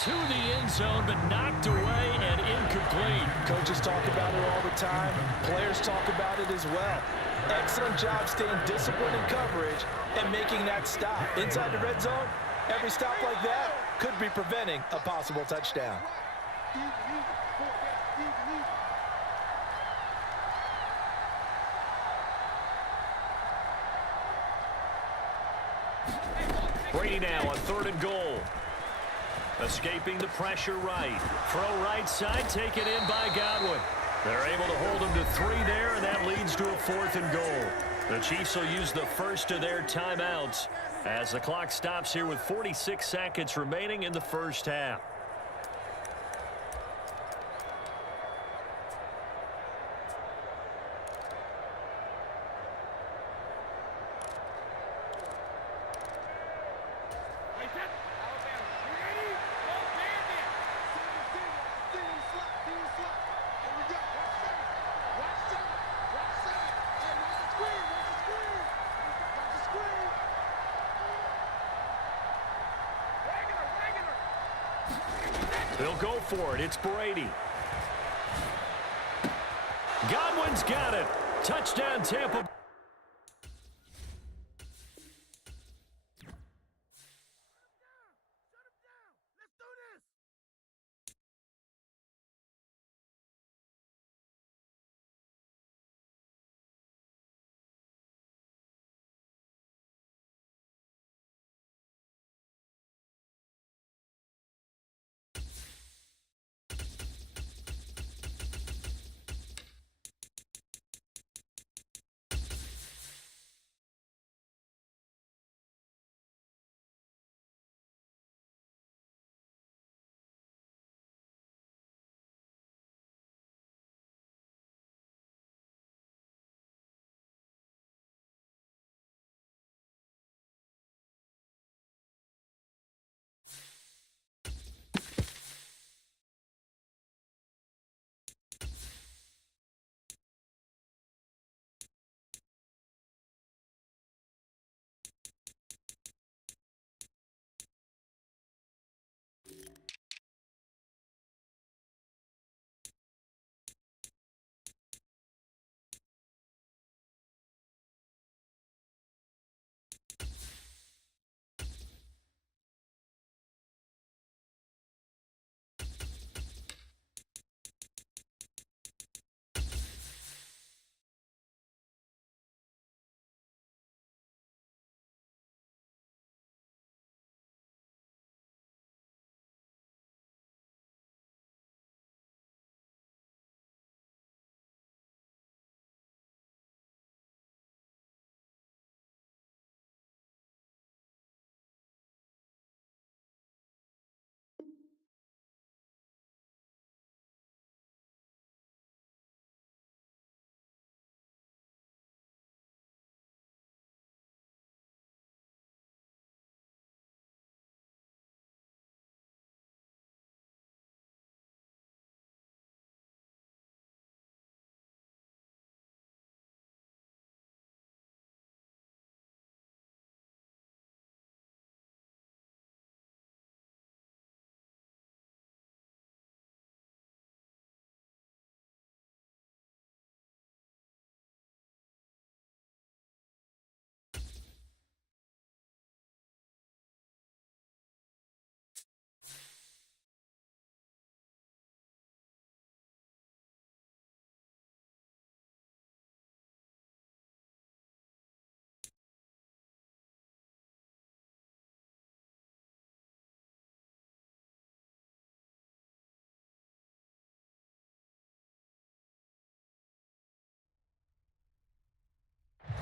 to the end zone, but knocked away and incomplete. Coach Coaches talk about it all the time. Players talk about it as well. Excellent job staying disciplined in coverage and making that stop. Inside the red zone, every stop like that could be preventing a possible touchdown. Brady now on 3rd and goal. Escaping the pressure right. Throw right side, taken in by Godwin. They're able to hold him to 3 there, and that leads to a 4th and goal. The Chiefs will use the first of their timeouts as the clock stops here with 46 seconds remaining in the first half. They'll go for it. It's Brady. Godwin's got it. Touchdown, Tampa.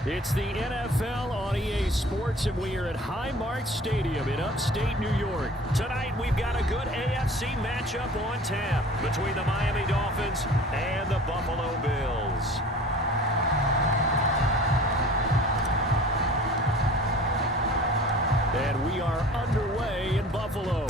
It's the NFL on EA Sports, and we are at Highmark Stadium in upstate New York. Tonight, we've got a good AFC matchup on tap between the Miami Dolphins and the Buffalo Bills. And we are underway in Buffalo.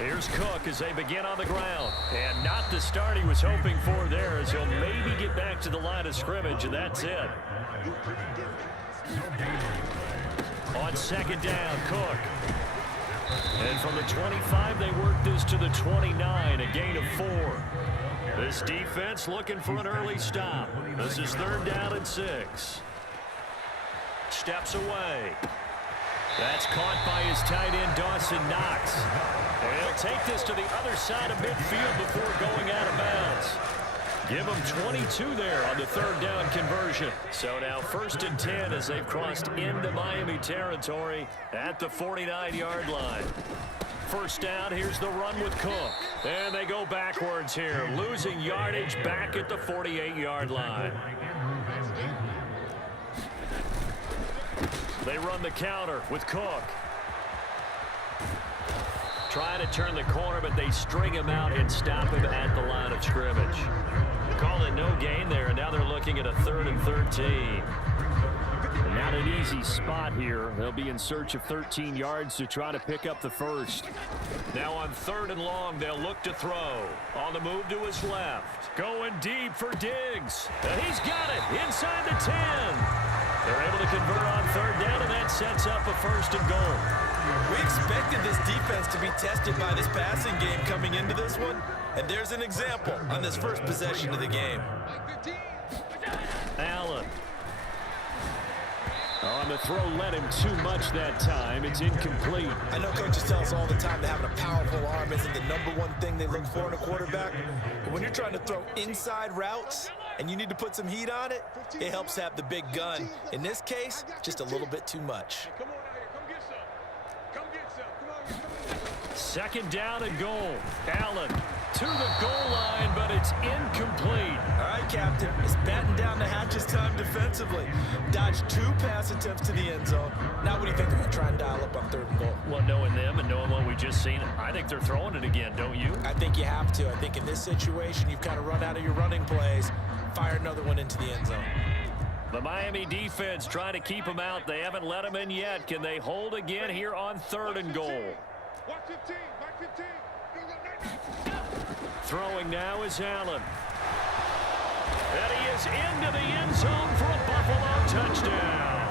Here's Cook as they begin on the ground. And not the start he was hoping for there, as he'll maybe get back to the line of scrimmage, and that's it. On second down, Cook. And from the 25, they work this to the 29, a gain of 4. This defense looking for an early stop. This is 3rd down and 6. Steps away. That's caught by his tight end, Dawson Knox. And he'll take this to the other side of midfield before going out of bounds. Give him 22 there on the 3rd down conversion. So now 1st and 10 as they've crossed into Miami territory at the 49-yard line. 1st down, here's the run with Cook. And they go backwards here, losing yardage back at the 48-yard line. They run the counter with Cook. Trying to turn the corner, but they string him out and stop him at the line of scrimmage. Call it no gain there, and now they're looking at a 3rd and 13. Not an easy spot here. They'll be in search of 13 yards to try to pick up the first. Now on 3rd and long, they'll look to throw. On the move to his left. Going deep for Diggs. And he's got it inside the 10. They're able to convert on 3rd down, and that sets up a 1st and goal. We expected this defense to be tested by this passing game coming into this one, and there's an example on this first possession of the game. Allen. On the throw, led him too much that time. It's incomplete. I know coaches tell us all the time that having a powerful arm isn't the #1 thing they look for in a quarterback. But when you're trying to throw inside routes and you need to put some heat on it, it helps have the big gun. In this case, just a little bit too much. 2nd down and goal. Allen to the goal line, but it's incomplete. All right, Captain. It's batting down the hatches time defensively. Dodged 2 pass attempts to the end zone. Now what do you think they're going to try and dial up on 3rd and goal? Well, knowing them and knowing what we just seen, I think they're throwing it again, don't you? I think you have to. I think in this situation, you've kind of run out of your running plays. Fire another one into the end zone. The Miami defense trying to keep them out. They haven't let them in yet. Can they hold again here on 3rd and goal? Throwing now is Allen. And he is into the end zone for a Buffalo touchdown.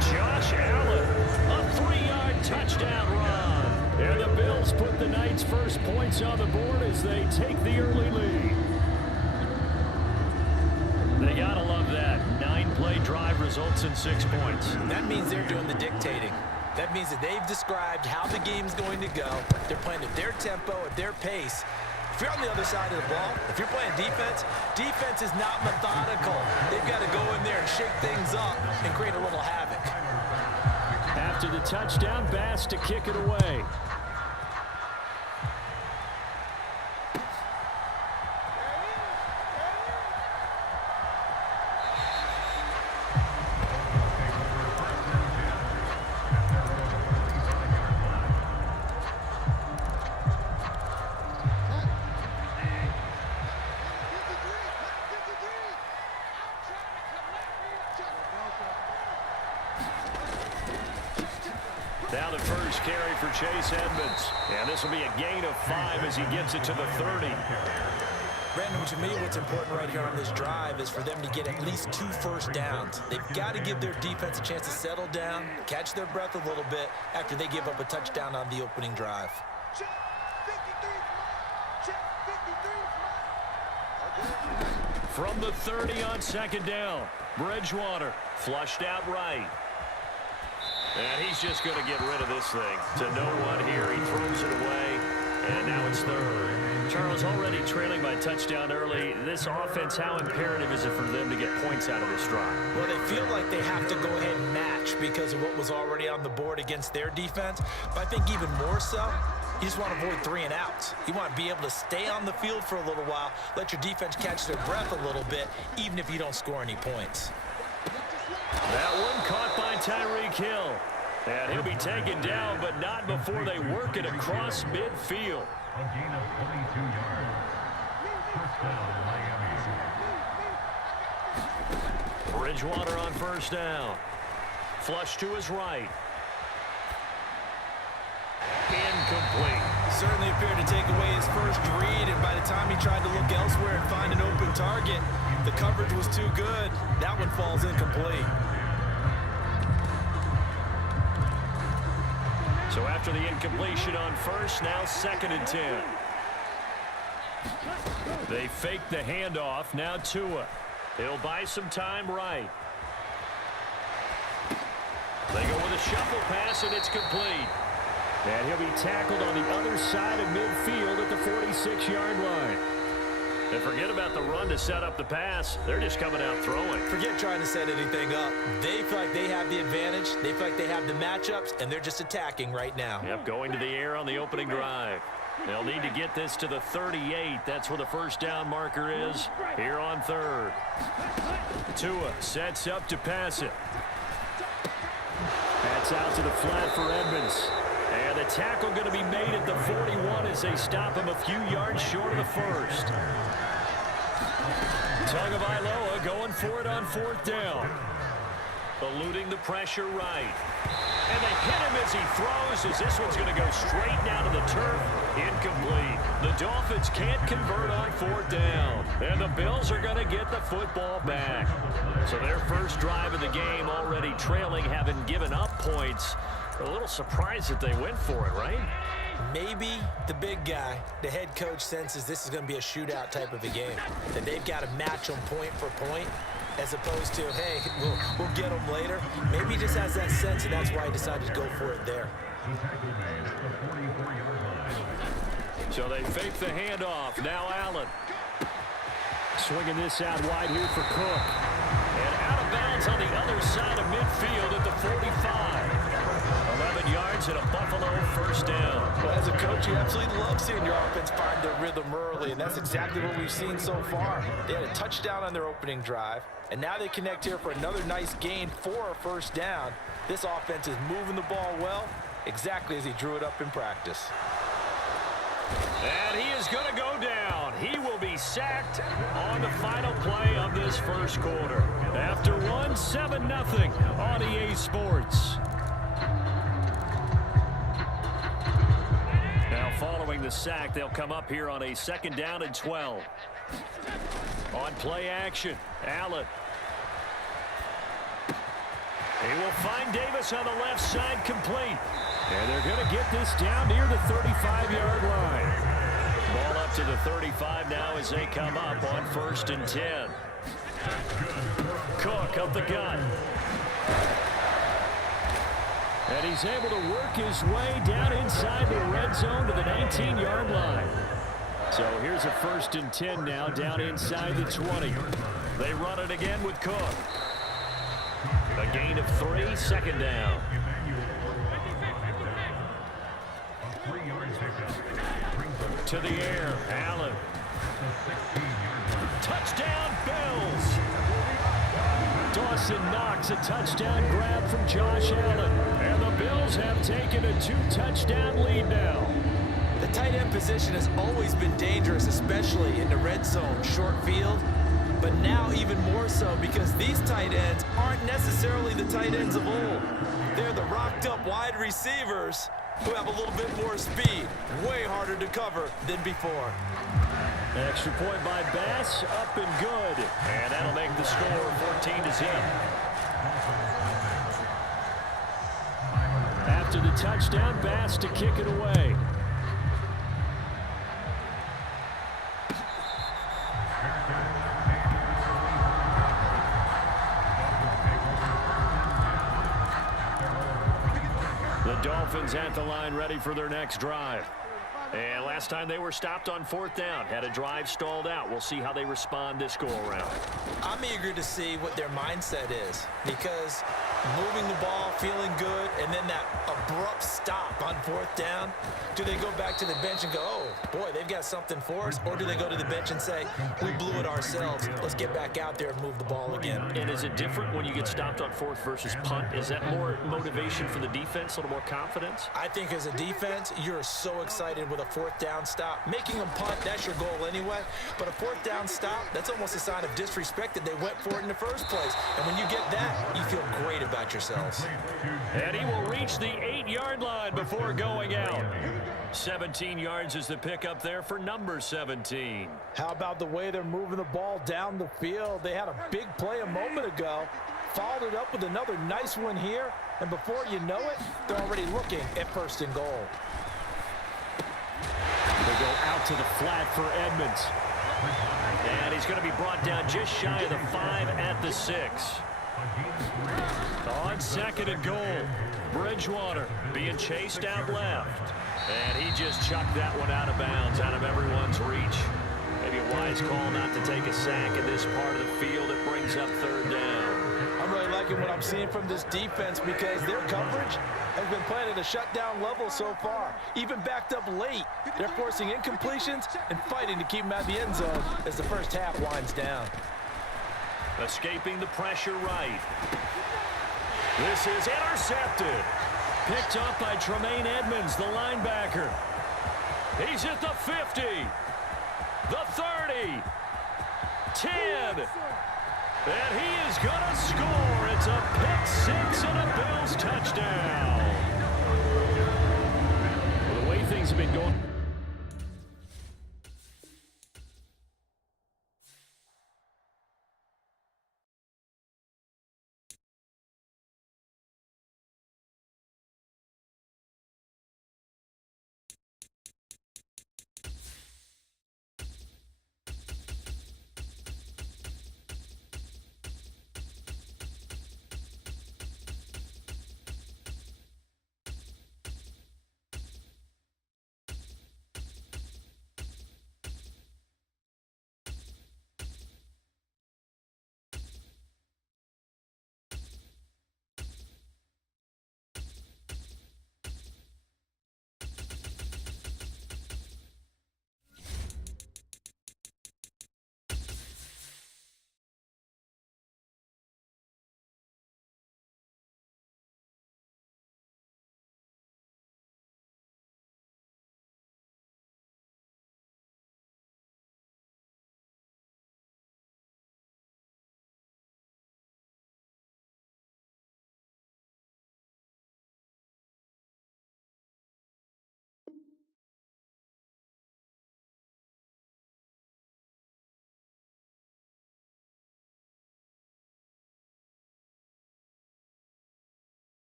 Josh Allen, a 3-yard touchdown run. And the Bills put the Knights' first points on the board as they take the early lead. They gotta love that. 9-play drive results in 6 points. That means they're doing the dictating. That means that they've described how the game's going to go. They're playing at their tempo, at their pace. If you're on the other side of the ball, if you're playing defense, defense is not methodical. They've got to go in there and shake things up and create a little havoc. After the touchdown, Bass to kick it away. Now the first carry for Chase Edmonds. And this will be a gain of 5 as he gets it to the 30. Brandon, to me, what's important right here on this drive is for them to get at least 2 first downs. They've got to give their defense a chance to settle down, catch their breath a little bit after they give up a touchdown on the opening drive. From the 30 on 2nd down, Bridgewater flushed out right. And he's just going to get rid of this thing to no one here. He throws it away, and now it's 3rd. Charles, already trailing by touchdown early. This offense, how imperative is it for them to get points out of this drive? Well, they feel like they have to go ahead and match because of what was already on the board against their defense. But I think even more so, you just want to avoid 3 and outs. You want to be able to stay on the field for a little while, let your defense catch their breath a little bit, even if you don't score any points. That one caught by Tyreek Hill. And he'll be taken down, but not before they work it across midfield. A gain of 22 yards. First down, Miami. Bridgewater on 1st down. Flush to his right. Incomplete. Certainly appeared to take away his first read, and by the time he tried to look elsewhere and find an open target, the coverage was too good. That one falls incomplete. So after the incompletion on first, now 2nd and 10. They fake the handoff. Now Tua. He'll buy some time right. They go with a shuffle pass, and it's complete. And he'll be tackled on the other side of midfield at the 46-yard line. And forget about the run to set up the pass. They're just coming out throwing. Forget trying to set anything up. They feel like they have the advantage. They feel like they have the matchups, and they're just attacking right now. Yep, going to the air on the opening drive. They'll need to get this to the 38. That's where the first down marker is here on 3rd. Tua sets up to pass it. That's out to the flat for Edmonds. And the tackle going to be made at the 41 as they stop him a few yards short of the first. Tagovailoa going for it on 4th down. Eluding the pressure right. And they hit him as he throws, as this one's going to go straight down to the turf. Incomplete. The Dolphins can't convert on 4th down. And the Bills are going to get the football back. So their first drive of the game already trailing, having given up points. A little surprised that they went for it, right? Maybe the big guy, the head coach, senses this is going to be a shootout type of a game. That they've got to match them point for point, as opposed to, hey, we'll get them later. Maybe he just has that sense, and that's why he decided to go for it there. So they fake the handoff. Now Allen. Swinging this out wide here for Cook. And out of bounds on the other side of midfield at the 45. 11 yards and a Buffalo first down. Well, as a coach, you absolutely love seeing your offense find their rhythm early, and that's exactly what we've seen so far. They had a touchdown on their opening drive, and now they connect here for another nice gain for a first down. This offense is moving the ball well, exactly as he drew it up in practice. And he is going to go down. He will be sacked on the final play of this first quarter. After 7-0 on EA Sports. Now following the sack, they'll come up here on a 2nd down and 12. On play action, Allen. He will find Davis on the left side, complete. And they're going to get this down near the 35-yard line. Ball up to the 35 now as they come up on 1st and 10. Cook up the gun. And he's able to work his way down inside the red zone to the 19-yard line. So here's a 1st and 10 now down inside the 20. They run it again with Cook. A gain of 3, 2nd down. To the air, Allen. Touchdown, Bills. Dawson Knox, a touchdown grab from Josh Allen. And the Bills have taken a 2-touchdown lead now. The tight end position has always been dangerous, especially in the red zone, short field. But now even more so because these tight ends aren't necessarily the tight ends of old. They're the rocked-up wide receivers who have a little bit more speed, way harder to cover than before. Extra point by Bass, up and good. And that'll make the score 14-0. After the touchdown, Bass to kick it away. The Dolphins at the line, ready for their next drive. And last time they were stopped on 4th down, had a drive stalled out. We'll see how they respond this go-around. I'm eager to see what their mindset is, because moving the ball, feeling good, and then that abrupt stop on 4th down, do they go back to the bench and go, oh, boy, they've got something for us, or do they go to the bench and say, we blew it ourselves, let's get back out there and move the ball again? And is it different when you get stopped on 4th versus punt? Is that more motivation for the defense, a little more confidence? I think as a defense, you're so excited with a 4th down stop. Making them punt, that's your goal anyway. But a 4th down stop, that's almost a sign of disrespect that they went for it in the first place. And when you get that, you feel great about about yourselves. And he will reach the 8-yard line before going out. 17 yards is the pickup there for number 17. How about the way they're moving the ball down the field? They had a big play a moment ago, followed it up with another nice one here, and before you know it, they're already looking at 1st and goal. They go out to the flat for Edmonds. And he's going to be brought down just shy of the 5 at the 6. On 2nd and goal, Bridgewater being chased out left. And he just chucked that one out of bounds, out of everyone's reach. Maybe a wise call not to take a sack in this part of the field. It brings up 3rd down. I'm really liking what I'm seeing from this defense because their coverage has been playing at a shutdown level so far. Even backed up late, they're forcing incompletions and fighting to keep them out of the end zone as the first half winds down. Escaping the pressure right. This is intercepted. Picked up by Tremaine Edmonds, the linebacker. He's at the 50, the 30, 10. And he is going to score. It's a pick 6 and a Bills touchdown. Well, the way things have been going.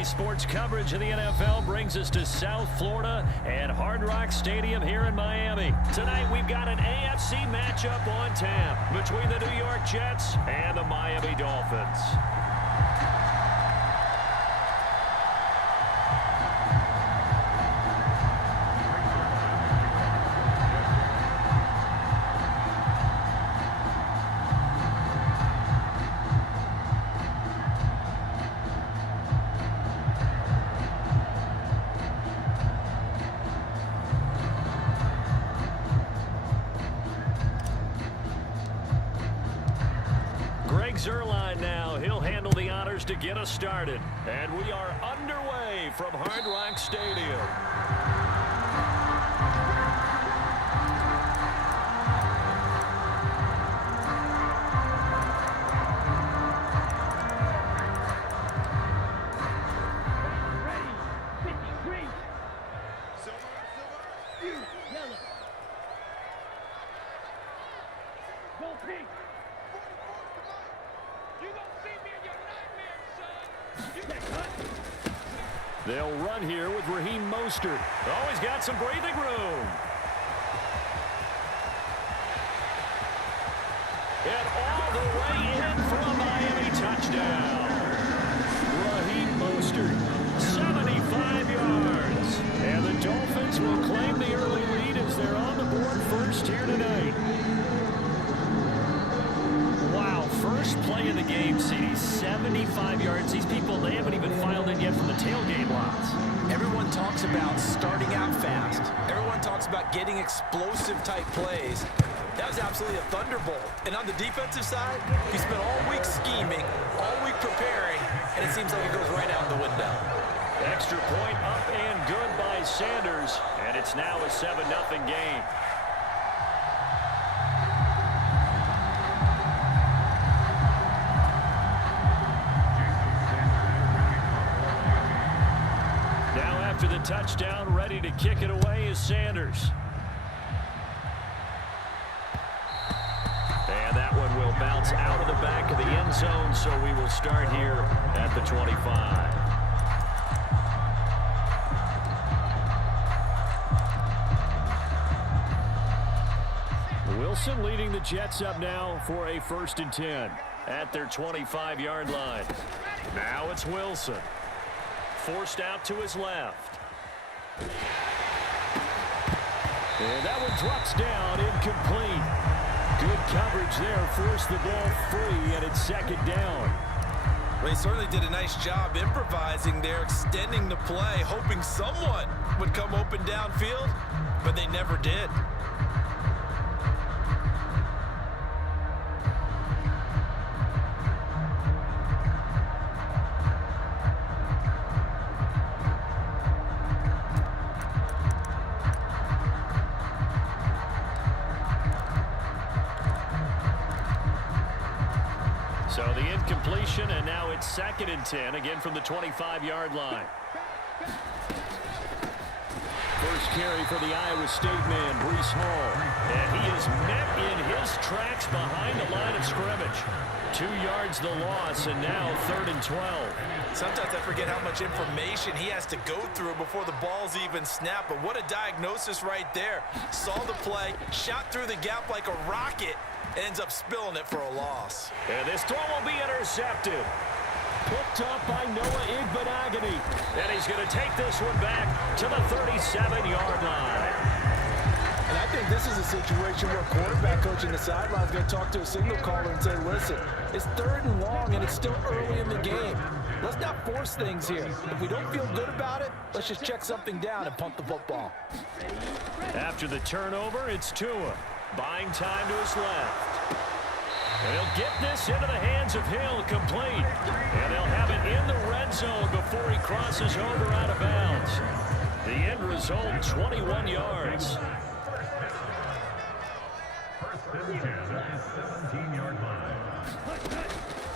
Today's sports coverage of the NFL brings us to South Florida and Hard Rock Stadium here in Miami. Tonight we've got an AFC matchup on tap between the New York Jets and the Miami Dolphins. Zerline now. He'll handle the honors to get us started. And we are underway from Hard Rock Stadium. They'll run here with Raheem Mostert. Oh, he's got some breathing room. And all the way in for a Miami touchdown. Raheem Mostert, 75 yards. And the Dolphins will claim the early lead as they're on the board first here tonight. Wow, first play of the game, CD, 75 yards. These people, they haven't even filed in yet from the tailgate lots. Everyone talks about starting out fast. Everyone talks about getting explosive-type plays. That was absolutely a thunderbolt. And on the defensive side, he spent all week scheming, all week preparing, and it seems like it goes right out the window. Extra point up and good by Sanders, and it's now a 7-0 game. After the touchdown, ready to kick it away is Sanders. And that one will bounce out of the back of the end zone, so we will start here at the 25. Wilson leading the Jets up now for a 1st and 10 at their 25-yard line. Now it's Wilson. Forced out to his left. And that one drops down, incomplete. Good coverage there, forced the ball free, and it's 2nd down. Well, he certainly did a nice job improvising there, extending the play, hoping someone would come open downfield, but they never did. So the incompletion, and now it's 2nd and 10, again from the 25-yard line. First carry for the Iowa State man, Breece Hall. And he is met in his tracks behind the line of scrimmage. 2 yards the loss, and now 3rd and 12. Sometimes I forget how much information he has to go through before the ball's even snapped, but what a diagnosis right there. Saw the play, shot through the gap like a rocket, and ends up spilling it for a loss. And this throw will be intercepted. Picked up by Noah Igbenogany. And he's going to take this one back to the 37-yard line. And I think this is a situation where quarterback coach in the sideline is going to talk to a signal caller and say, listen, it's 3rd and long and it's still early in the game. Let's not force things here. If we don't feel good about it, let's just check something down and punt the football. After the turnover, it's Tua. Buying time to his left. And he'll get this into the hands of Hill, complete. And they'll have it in the red zone before he crosses over out of bounds. The end result, 21 yards.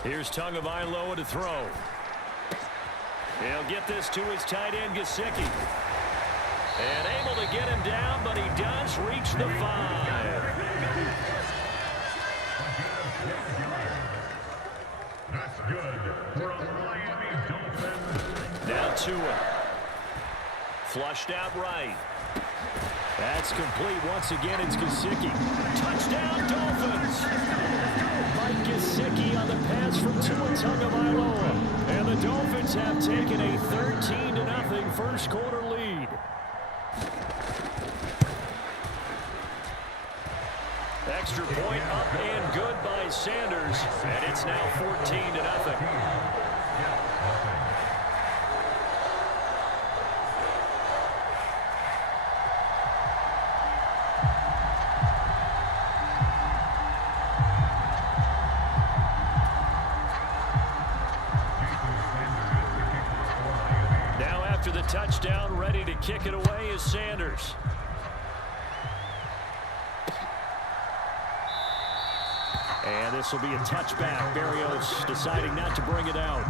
Here's Tagovailoa to throw. He'll get this to his tight end, Gesicki. And able to get him down, but he does reach the 5. That's good for a Miami Dolphins. Now to him. Flushed out right. That's complete. Once again, it's Gesicki. Touchdown, Dolphins! Mike Gesicki on the pass from Tua Tagovailoa. And the Dolphins have taken a 13-0 first quarter lead. Extra point up and good by Sanders. And it's now 14-0. The touchdown, ready to kick it away is Sanders. And this will be a touchback. Berrios deciding not to bring it out.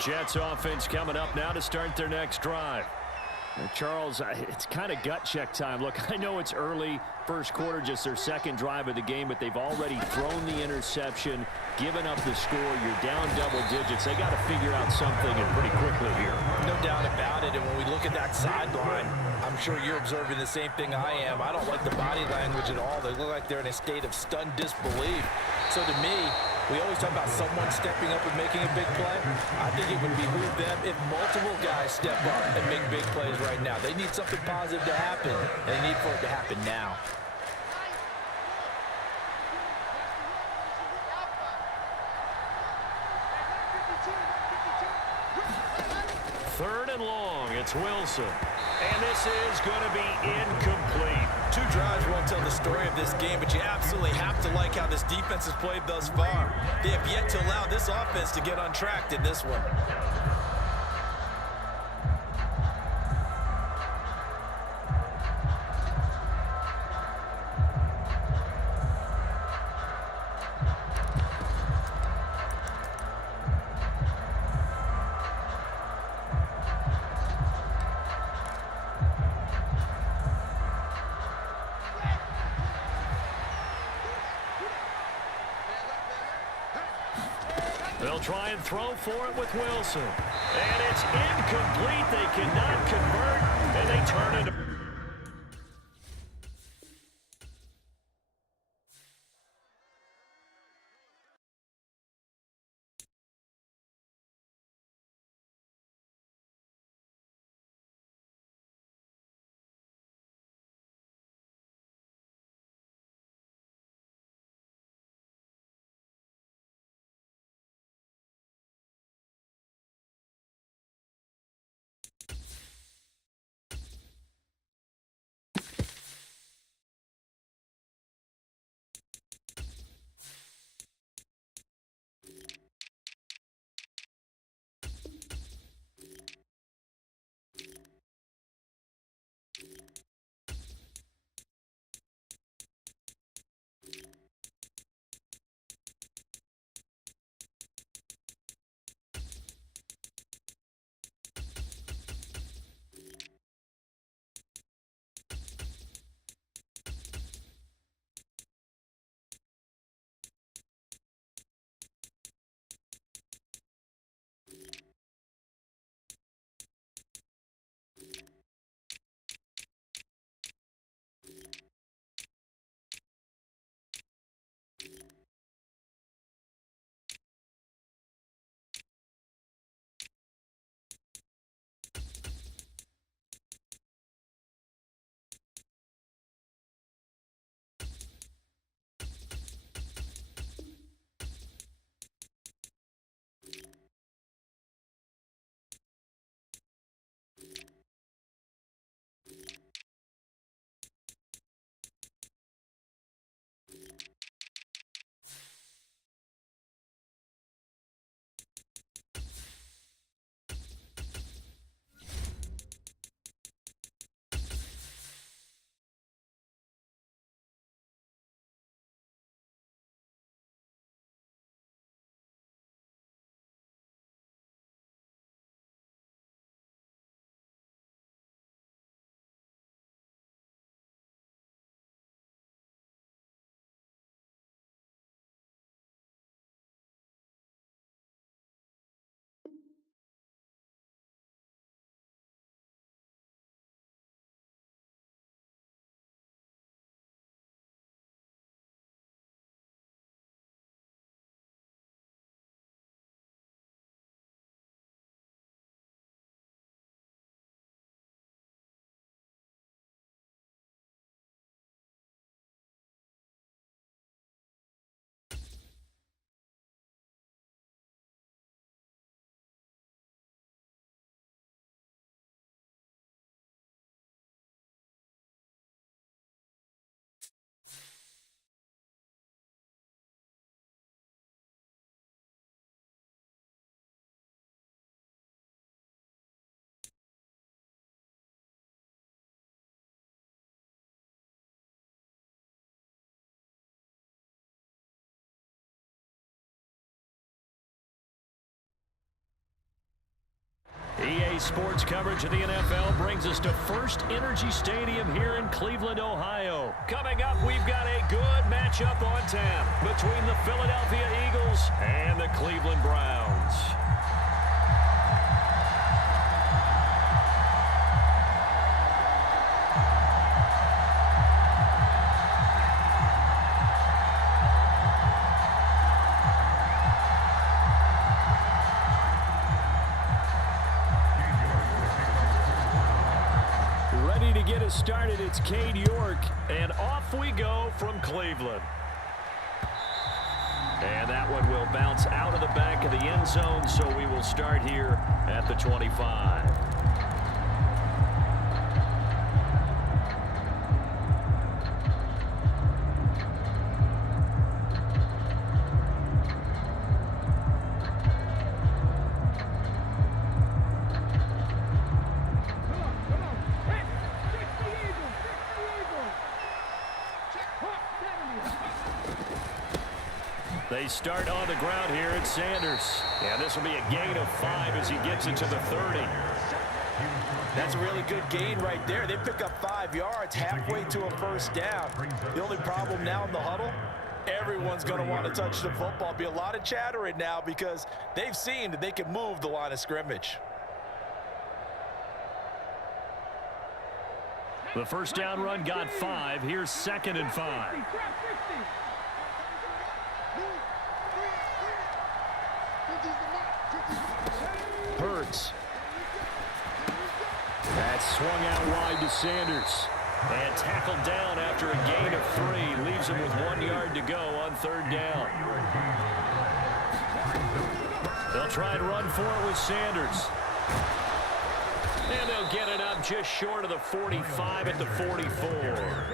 Jets offense coming up now to start their next drive. Charles, it's kind of gut check time. Look, I know it's early, first quarter, just their second drive of the game, but they've already thrown the interception, given up the score. You're down double digits. They got to figure out something and pretty quickly here. No doubt about it. And when we look at that sideline, I'm sure you're observing the same thing I am. I don't like the body language at all. They look like they're in a state of stunned disbelief. So to me, we always talk about someone stepping up and making a big play. I think it would behoove them if multiple guys step up and make big plays right now. They need something positive to happen, and they need for it to happen now. Third and long, it's Wilson. And this is going to be incomplete. Two drives won't tell the story of this game, but you absolutely have to like how this defense has played thus far. They have yet to allow this offense to get untracked in this one. They'll try and throw for it with Wilson. And it's incomplete. They cannot convert, and they turn it Today's sports coverage of the NFL brings us to First Energy Stadium here in Cleveland, Ohio. Coming up, we've got a good matchup on tap between the Philadelphia Eagles and the Cleveland Browns. Ready to get us started, it's Cade York, and off we go from Cleveland. And that one will bounce out of the back of the end zone, so we will start here at the 25. They start on the ground here at Sanders. And this will be a gain of 5 as he gets it to the 30. That's a really good gain right there. They pick up 5 yards halfway to a first down. The only problem now in the huddle, everyone's going to want to touch the football. Be a lot of chattering now because they've seen that they can move the line of scrimmage. The first down run got 5. Here's 2nd and 5. Hurts. That's swung out wide to Sanders. And tackled down after a gain of 3. Leaves him with 1 yard to go on 3rd down. They'll try and run for it with Sanders. And they'll get it up just short of the 45 at the 44.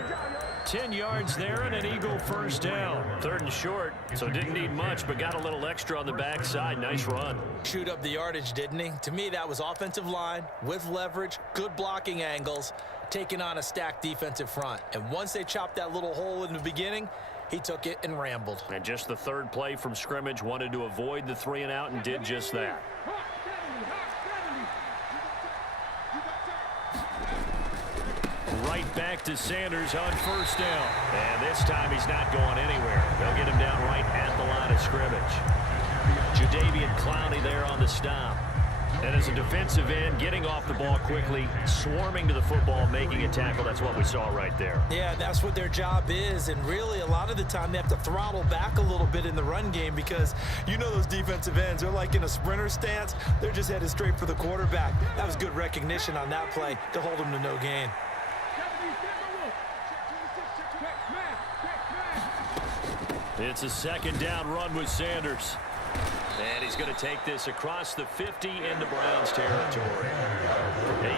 10 yards there and an Eagle first down. 3rd and short, so didn't need much, but got a little extra on the backside. Nice run. Shoot up the yardage, didn't he? To me, that was offensive line with leverage, good blocking angles, taking on a stacked defensive front. And once they chopped that little hole in the beginning, he took it and rambled. And just the 3rd play from scrimmage, wanted to avoid the 3 and out and did just that. Right back to Sanders on first down. And this time he's not going anywhere. They'll get him down right at the line of scrimmage. Jadeveon Clowney there on the stop. And as a defensive end, getting off the ball quickly, swarming to the football, making a tackle. That's what we saw right there. Yeah, that's what their job is. And really, a lot of the time, they have to throttle back a little bit in the run game because you know those defensive ends, they're like in a sprinter stance. They're just headed straight for the quarterback. That was good recognition on that play to hold him to no gain. It's a 2nd down run with Sanders. And he's going to take this across the 50 into Browns territory.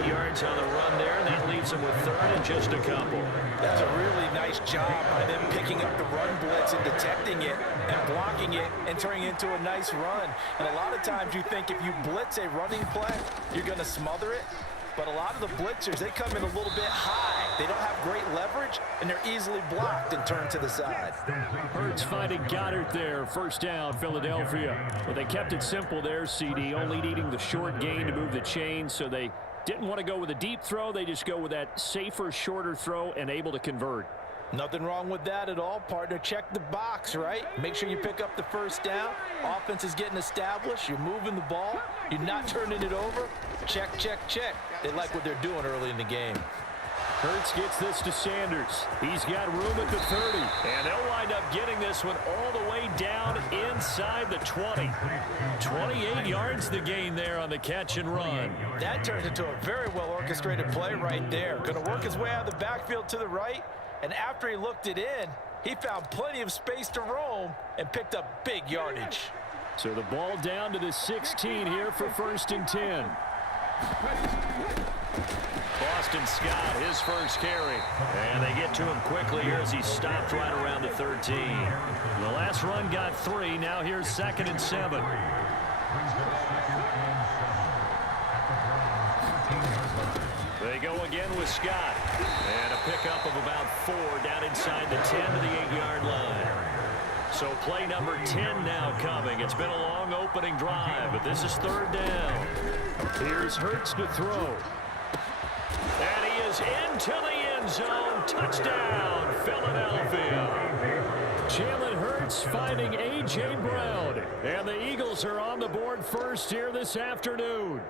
8 yards on the run there, and that leaves him with 3rd and just a couple. That's a really nice job by them picking up the run blitz and detecting it and blocking it and turning it into a nice run. And a lot of times you think if you blitz a running play, you're going to smother it. But a lot of the blitzers, they come in a little bit high. They don't have great leverage, and they're easily blocked and turned to the side. Hurts finding Goddard there. First down, Philadelphia. But they kept it simple there, CD, only needing the short gain to move the chain, so they didn't want to go with a deep throw. They just go with that safer, shorter throw and able to convert. Nothing wrong with that at all, partner. Check the box, right? Make sure you pick up the first down. Offense is getting established. You're moving the ball. You're not turning it over. Check, check, check. They like what they're doing early in the game. Hurts gets this to Sanders. He's got room at the 30. And they'll wind up getting this one all the way down inside the 20. 28 yards the gain there on the catch and run. That turns into a very well-orchestrated play right there. Going to work his way out of the backfield to the right. And after he looked it in, he found plenty of space to roam and picked up big yardage. So the ball down to the 16 here for 1st and 10. Boston Scott, his first carry. And they get to him quickly here as he stopped right around the 13. The last run got 3. Now here's 2nd and 7. They go again with Scott. And a pickup of about 4 down inside the 10 to the 8-yard line. So play number 10 now coming. It's been a long opening drive, but this is 3rd down. Here's Hurts to throw. And he is into the end zone. Touchdown, Philadelphia. Jalen Hurts finding A.J. Brown. And the Eagles are on the board first here this afternoon.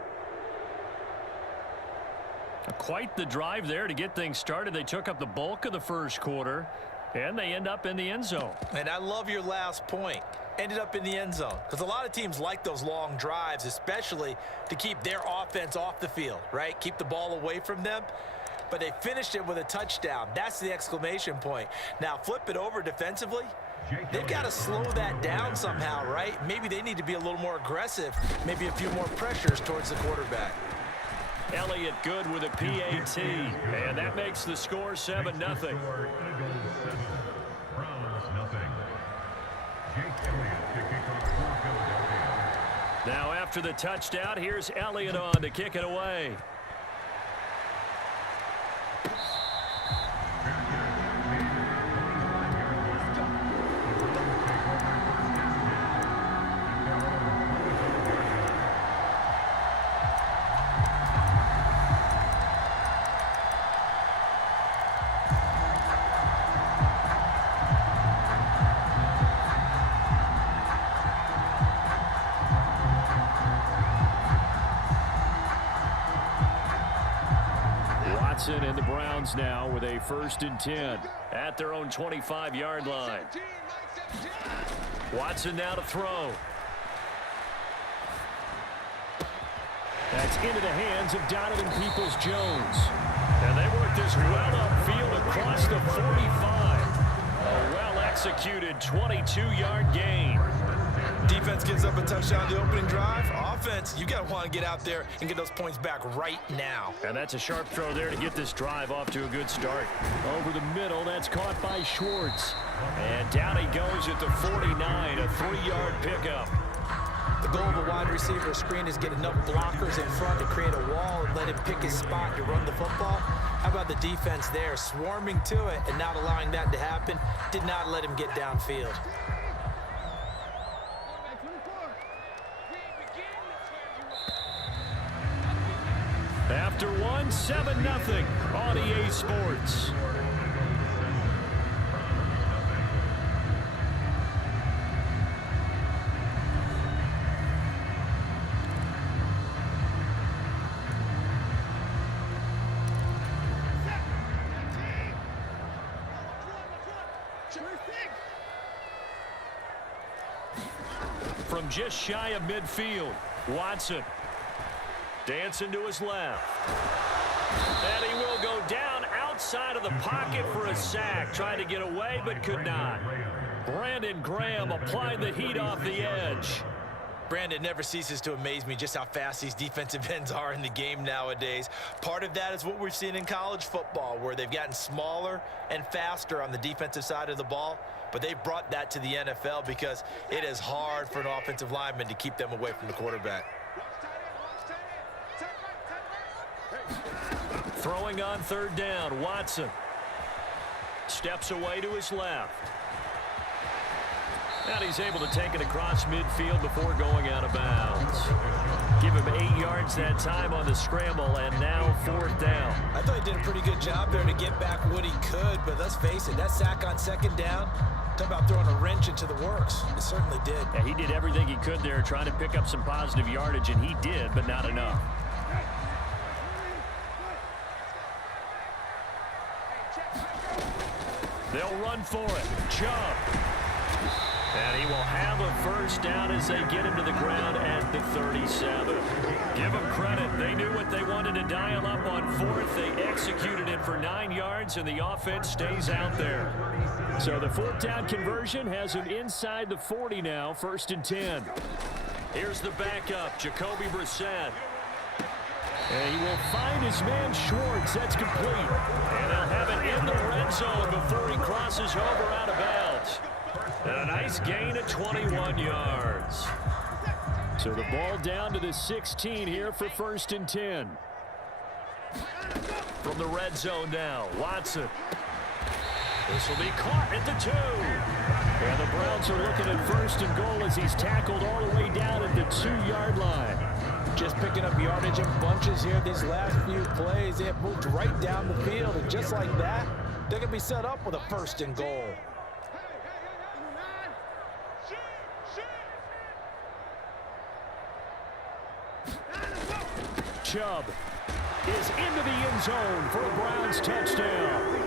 Quite the drive there to get things started. They took up the bulk of the first quarter, and they end up in the end zone. And I love your last point. Ended up in the end zone. Because a lot of teams like those long drives, especially to keep their offense off the field, right? Keep the ball away from them. But they finished it with a touchdown. That's the exclamation point. Now, flip it over defensively. They've got to slow that down somehow, right? Maybe they need to be a little more aggressive. Maybe a few more pressures towards the quarterback. Elliott good with a PAT. And that makes the score 7-0. Browns nothing. Jake Elliott to kick off for Philadelphia. Now after the touchdown, here's Elliott on to kick it away. And the Browns now with a 1st and 10 at their own 25-yard line. Watson now to throw. That's into the hands of Donovan Peoples-Jones. And they work this well upfield across the 45. A well-executed 22-yard gain. Defense gives up a touchdown the opening drive. Offense, you got to want to get out there and get those points back right now. And that's a sharp throw there to get this drive off to a good start. Over the middle, that's caught by Schwartz. And down he goes at the 49, a 3-yard pickup. The goal of a wide receiver screen is get enough blockers in front to create a wall and let him pick his spot to run the football. How about the defense there, swarming to it and not allowing that to happen? Did not let him get downfield. After one, 7-0 on EA Sports. From just shy of midfield, Watson. Dancing to his left. And he will go down outside of the pocket for a sack. Trying to get away, but could not. Brandon Graham applied the heat off the edge. Brandon never ceases to amaze me just how fast these defensive ends are in the game nowadays. Part of that is what we've seen in college football, where they've gotten smaller and faster on the defensive side of the ball. But they've brought that to the NFL because it is hard for an offensive lineman to keep them away from the quarterback. Throwing on 3rd down, Watson. Steps away to his left. And he's able to take it across midfield before going out of bounds. Give him 8 yards that time on the scramble, and now 4th down. I thought he did a pretty good job there to get back what he could, but let's face it, that sack on 2nd down, talk about throwing a wrench into the works. It certainly did. Yeah, he did everything he could there, trying to pick up some positive yardage, and he did, but not enough. They'll run for it. Jump. And he will have a 1st down as they get him to the ground at the 37. Give them credit. They knew what they wanted to dial up on 4th. They executed it for 9 yards, and the offense stays out there. So the 4th down conversion has him inside the 40 now, 1st and 10. Here's the backup, Jacoby Brissett. And he will find his man Schwartz. That's complete. And they'll have it in the red zone before he crosses over out of bounds. And a nice gain of 21 yards. So the ball down to the 16 here for 1st and 10. From the red zone now, Watson. This will be caught at the 2. And the Browns are looking at 1st and goal as he's tackled all the way down at the 2-yard line. Just picking up yardage in bunches here these last few plays. They have moved right down the field, and just like that, they can be set up with a 1st and goal. Chubb is into the end zone for a Browns touchdown.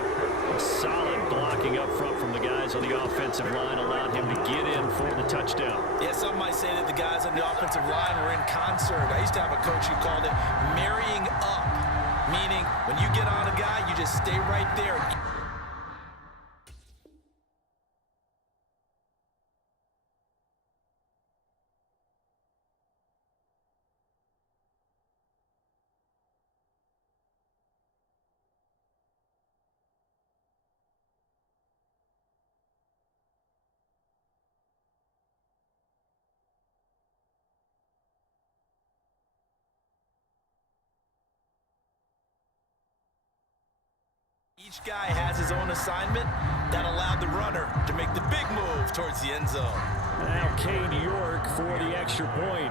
Solid blocking up front from the guys on the offensive line allowed him to get in for the touchdown. Yeah, some might say that the guys on the offensive line were in concert. I used to have a coach who called it marrying up, meaning when you get on a guy, you just stay right there. Each guy has his own assignment that allowed the runner to make the big move towards the end zone. Now Cade York for the extra point.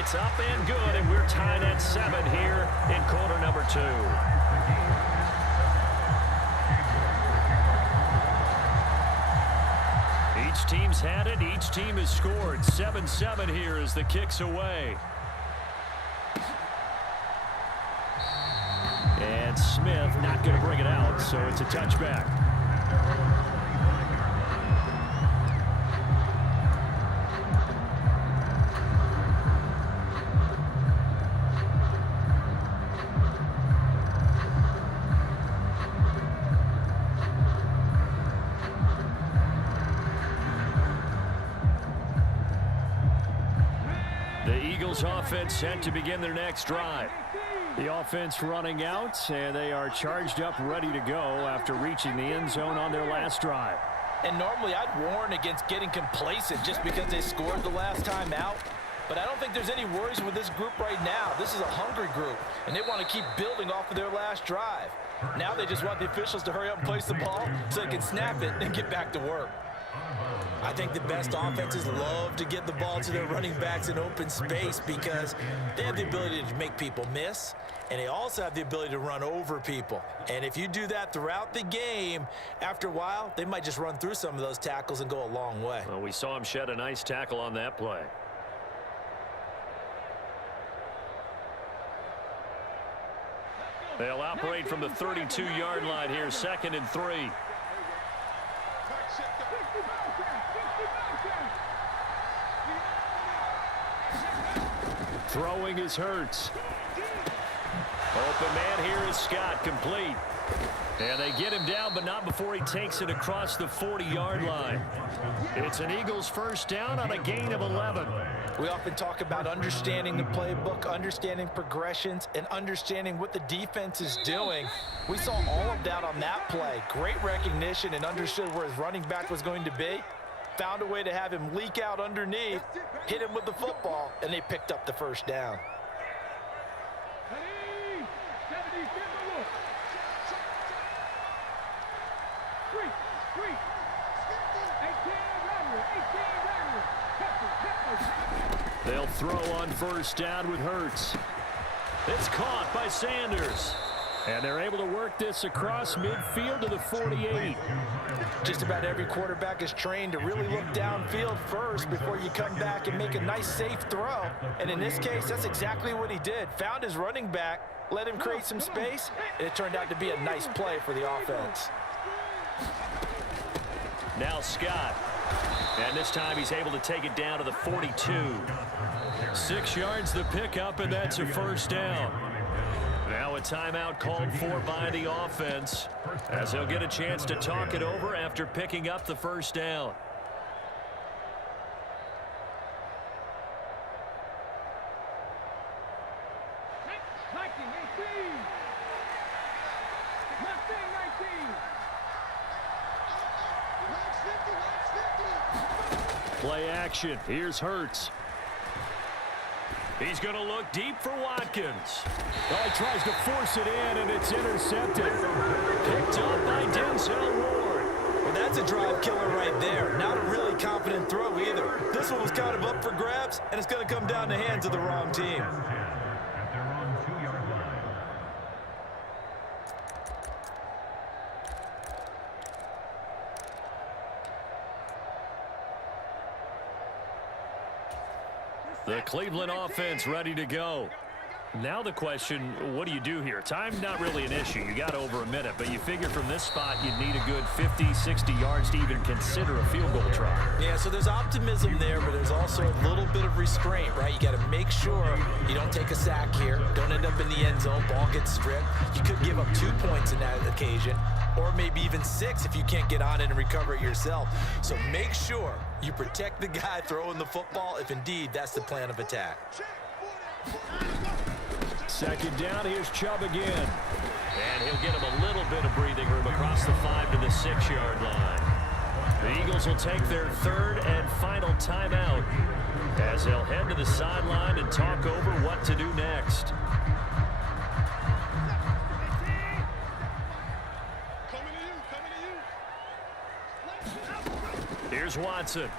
It's up and good, and we're tied at 7 here in quarter number 2. Each team's had it. Each team has scored. 7-7 here as the kick's away. And Smith not going to bring it out, so it's a touchback. The Eagles offense set to begin their next drive. The offense running out, and they are charged up, ready to go after reaching the end zone on their last drive. And normally I'd warn against getting complacent just because they scored the last time out. But I don't think there's any worries with this group right now. This is a hungry group, and they want to keep building off of their last drive. Now they just want the officials to hurry up and place the ball so they can snap it and get back to work. I think the best offenses love to get the ball to their running backs in open space because they have the ability to make people miss, and they also have the ability to run over people. And if you do that throughout the game, after a while, they might just run through some of those tackles and go a long way. Well, we saw him shed a nice tackle on that play. They'll operate from the 32-yard line here, 2nd and 3. Throwing is Hurts. Open man here is Scott, complete. And they get him down, but not before he takes it across the 40-yard line. It's an Eagles first down on a gain of 11. We often talk about understanding the playbook, understanding progressions, and understanding what the defense is doing. We saw all of that on that play. Great recognition and understood where his running back was going to be. Found a way to have him leak out underneath, hit him with the football, and they picked up the first down. They'll throw on first down with Hurts. It's caught by Sanders. And they're able to work this across midfield to the 48. Just about every quarterback is trained to really look downfield first before you come back and make a nice, safe throw. And in this case, that's exactly what he did. Found his running back, let him create some space, and it turned out to be a nice play for the offense. Now Scott. And this time he's able to take it down to the 42. 6 yards the pickup, and that's a first down. Now a timeout called for by the offense as he'll get a chance to talk it over after picking up the first down. Play action. Here's Hurts. He's going to look deep for Watkins. Oh, he tries to force it in, and it's intercepted. Picked up by Denzel Ward. Well, that's a drive killer right there. Not a really confident throw either. This one was kind of up for grabs, and it's going to come down the hands of the wrong team. At their own 2-yard line. The Cleveland offense ready to go. Now the question, what do you do here? Time not really an issue. You got over a minute, but you figure from this spot you'd need a good 50, 60 yards to even consider a field goal try. Yeah, so there's optimism there, but there's also a little bit of restraint, right? You got to make sure you don't take a sack here. Don't end up in the end zone. Ball gets stripped. You could give up 2 points in that occasion, or maybe even 6 if you can't get on it and recover it yourself. So make sure you protect the guy throwing the football if indeed that's the plan of attack. Second down, here's Chubb again. And he'll get him a little bit of breathing room across the 5 to the 6-yard line. The Eagles will take their third and final timeout as they'll head to the sideline and talk over what to do next. Here's Watson.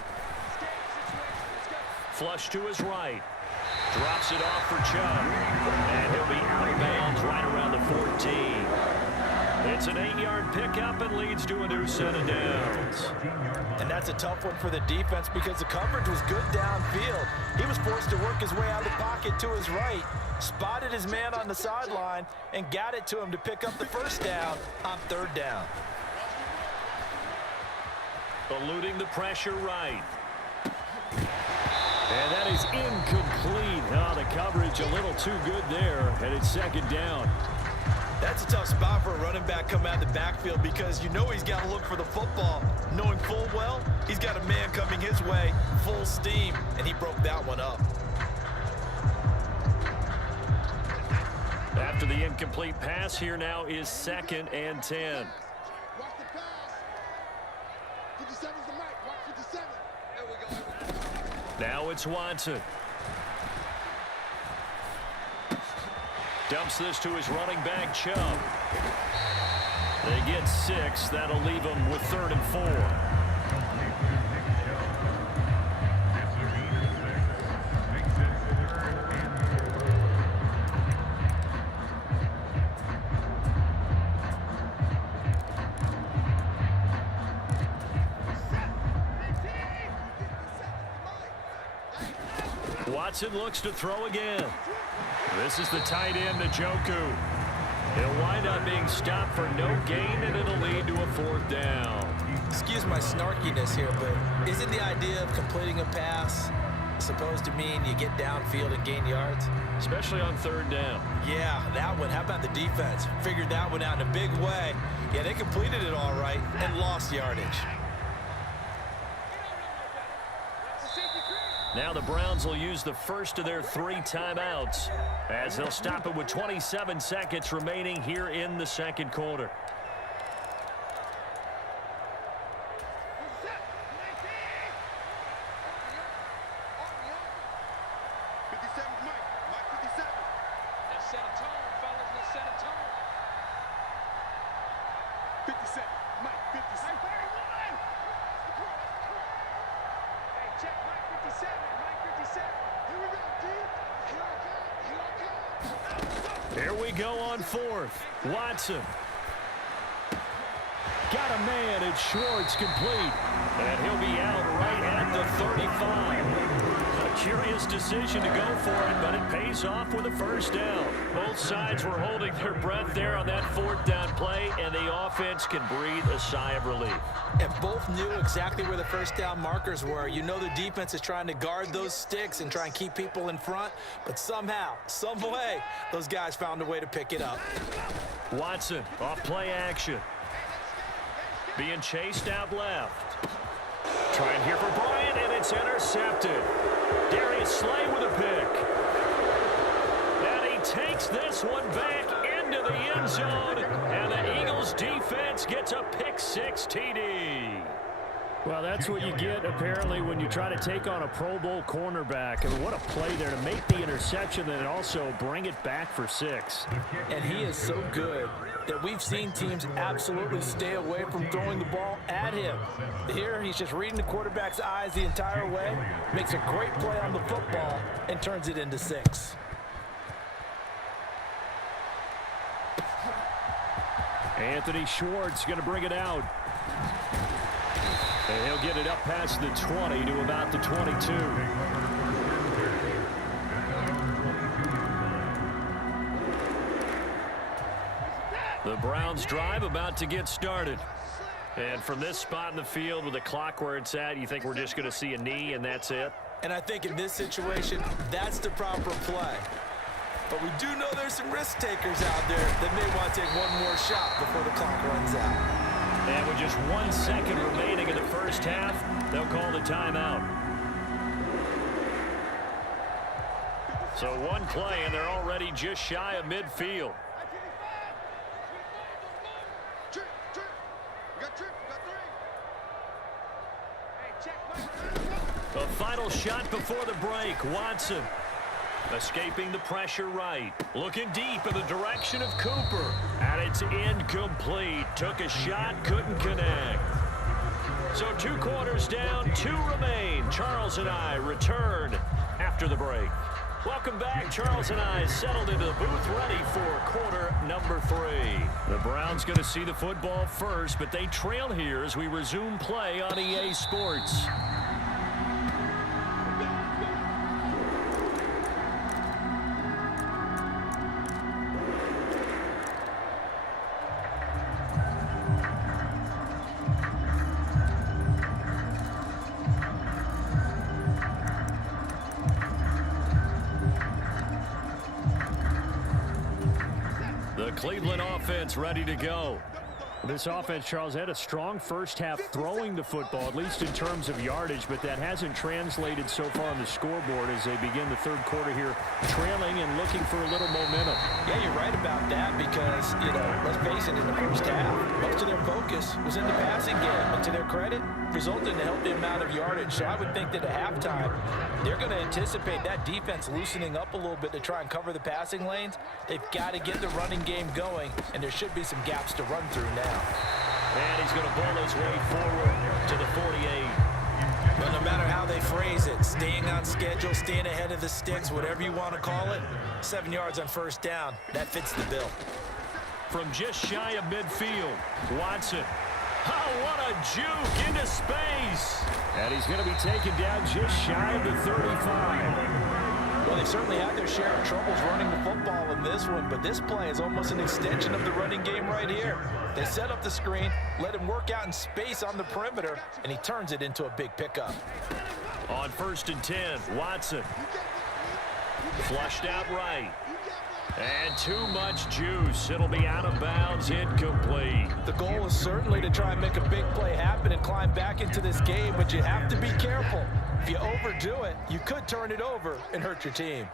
Flush to his right. Drops it off for Chubb. And he'll be out of bounds right around the 14. It's an 8-yard pickup and leads to a new set of downs. And that's a tough one for the defense because the coverage was good downfield. He was forced to work his way out of the pocket to his right, spotted his man on the sideline, and got it to him to pick up the first down on 3rd down. Eluding the pressure right. And that is incomplete. Oh, the coverage a little too good there, and it's 2nd down. That's a tough spot for a running back coming out of the backfield because you know he's got to look for the football, knowing full well he's got a man coming his way, full steam, and he broke that one up. After the incomplete pass, here now is 2nd and 10. Watch the pass. 57's the mic. Watch 57. There we go. Now it's Watson. Dumps this to his running back, Chubb. They get 6. That'll leave them with 3rd and 4. Watson looks to throw again. This is the tight end, Njoku. He'll wind up being stopped for no gain, and it'll lead to a 4th down. Excuse my snarkiness here, but isn't the idea of completing a pass supposed to mean you get downfield and gain yards? Especially on 3rd down. Yeah, that one. How about the defense? Figured that one out in a big way. Yeah, they completed it all right and lost yardage. Now the Browns will use the first of their 3 timeouts as they'll stop it with 27 seconds remaining here in the 2nd quarter. Here we go on 4th. Watson. Got a man, and Schwartz complete. And he'll be out right at the 35. A curious decision to go for it, but it pays off with a 1st down. Both sides were holding their breath there on that 4th down play, and the offense can breathe a sigh of relief. And both knew exactly where the 1st down markers were. You know the defense is trying to guard those sticks and try and keep people in front, but somehow, some way, those guys found a way to pick it up. Watson off play action. Being chased out left. Trying here for Bryant, and it's intercepted. Darius Slay with a pick. And he takes this one back into the end zone, and the Eagles defense gets a pick 6 TD. Well, that's what you get, apparently, when you try to take on a Pro Bowl cornerback. I mean, what a play there to make the interception and also bring it back for 6. And he is so good that we've seen teams absolutely stay away from throwing the ball at him. Here, he's just reading the quarterback's eyes the entire way, makes a great play on the football, and turns it into 6. Anthony Schwartz going to bring it out. And he'll get it up past the 20 to about the 22. The Browns drive about to get started. And from this spot in the field with the clock where it's at, you think we're just going to see a knee and that's it? And I think in this situation, that's the proper play. But we do know there's some risk takers out there that may want to take one more shot before the clock runs out. And with just 1 second remaining in the first half, they'll call the timeout. So one play, and they're already just shy of midfield. The final shot before the break. Watson escaping the pressure right. Looking deep in the direction of Cooper. And it's incomplete. Took a shot, couldn't connect. So 2 quarters down, 2 remain. Charles and I return after the break. Welcome back. Charles and I settled into the booth ready for quarter number 3. The Browns going to see the football first, but they trail here as we resume play on EA Sports. Cleveland offense ready to go. This offense, Charles, had a strong first half throwing the football, at least in terms of yardage, but that hasn't translated so far on the scoreboard as they begin the third quarter here, trailing and looking for a little momentum. Yeah, you're right about that because, let's face it, in the first half, most of their focus was in the passing game. And to their credit, resulted in a healthy amount of yardage. So I would think that at halftime, they're going to anticipate that defense loosening up a little bit to try and cover the passing lanes. They've got to get the running game going, and there should be some gaps to run through now. And he's going to bowl his way forward to the 48. But no matter how they phrase it, staying on schedule, staying ahead of the sticks, whatever you want to call it, 7 yards on first down, that fits the bill. From just shy of midfield, Watson. Oh, what a juke into space. And he's going to be taken down just shy of the 35. Well, they certainly had their share of troubles running the football in this one, but this play is almost an extension of the running game right here. They set up the screen, let him work out in space on the perimeter, and he turns it into a big pickup. On 1st and 10, Watson. Flushed out right. And too much juice. It'll be out of bounds, incomplete. The goal is certainly to try and make a big play happen and climb back into this game, but you have to be careful. If you overdo it, you could turn it over and hurt your team.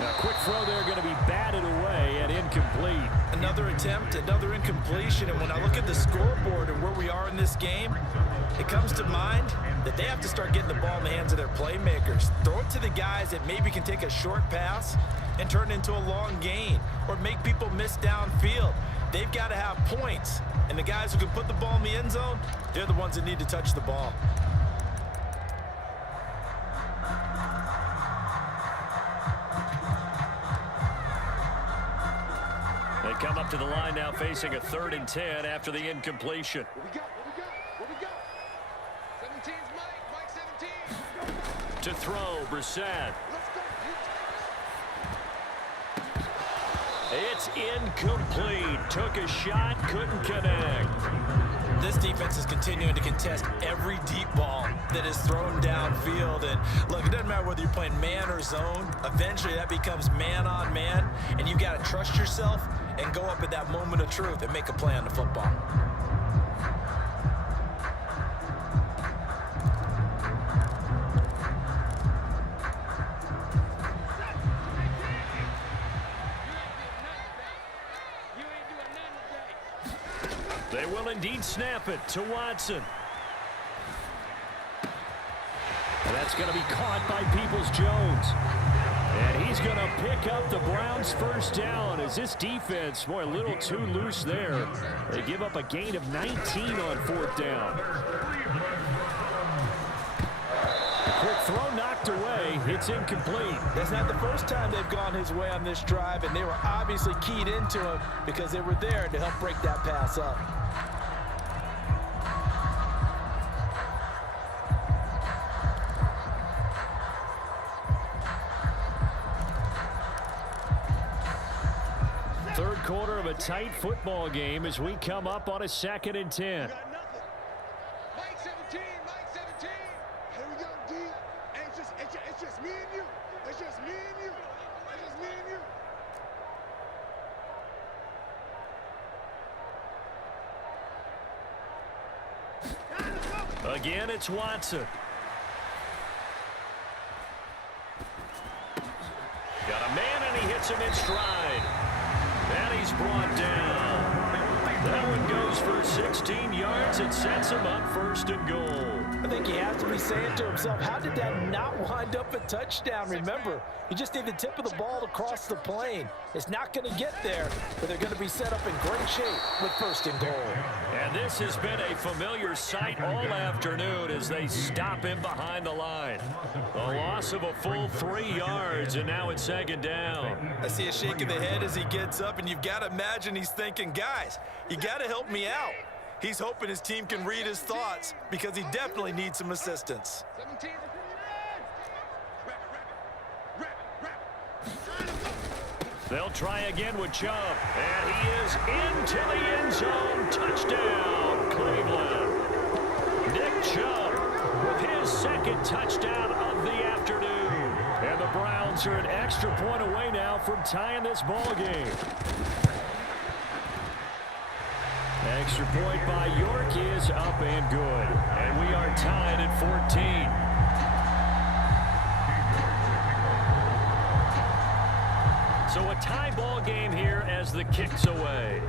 A quick throw there going to be batted away and incomplete. Another attempt, another incompletion, and when I look at the scoreboard and where we are in this game, it comes to mind that they have to start getting the ball in the hands of their playmakers. Throw it to the guys that maybe can take a short pass and turn it into a long gain or make people miss downfield. They've got to have points, and the guys who can put the ball in the end zone, they're the ones that need to touch the ball. They come up to the line now facing a 3rd and 10 after the incompletion. What we got? 17's Mike 17. To throw, Brissett. Let's go. It's incomplete. Took a shot, couldn't connect. This defense is continuing to contest every deep ball that is thrown downfield. And look, it doesn't matter whether you're playing man or zone. Eventually that becomes man on man, and you got to trust yourself and go up at that moment of truth and make a play on the football. indeed snap it to Watson. And that's going to be caught by Peoples-Jones. And he's going to pick up the Browns' first down as this defense, boy, a little too loose there. They give up a gain of 19 on 4th down. Quick throw knocked away. It's incomplete. That's not the first time they've gone his way on this drive, and they were obviously keyed into him because they were there to help break that pass up. Third quarter of a tight football game as we come up on a 2nd and 10. Mike 17, Mike 17. Here we go, D. Hey, it's just me and you. It's just me and you. It's just me and you. Again, it's Watson. Got a man, and he hits him in stride. And he's brought down. That one goes for 16 yards. It sets him up 1st and goal. I think he has to be saying to himself, how did that not wind up a touchdown? Remember, you just need the tip of the ball to cross the plane. It's not going to get there, but they're going to be set up in great shape with 1st and goal. And this has been a familiar sight all afternoon as they stop him behind the line. A loss of a full 3 yards, and now it's 2nd down. I see a shake of the head as he gets up, and you've got to imagine he's thinking, guys, you got to help me out. He's hoping his team can read his thoughts because he definitely needs some assistance. 17. They'll try again with Chubb, and he is into the end zone. Touchdown, Cleveland. Nick Chubb with his 2nd touchdown of the afternoon. And the Browns are an extra point away now from tying this ball game. Extra point by York is up and good. And we are tied at 14. So a tie ball game here as the kick's away.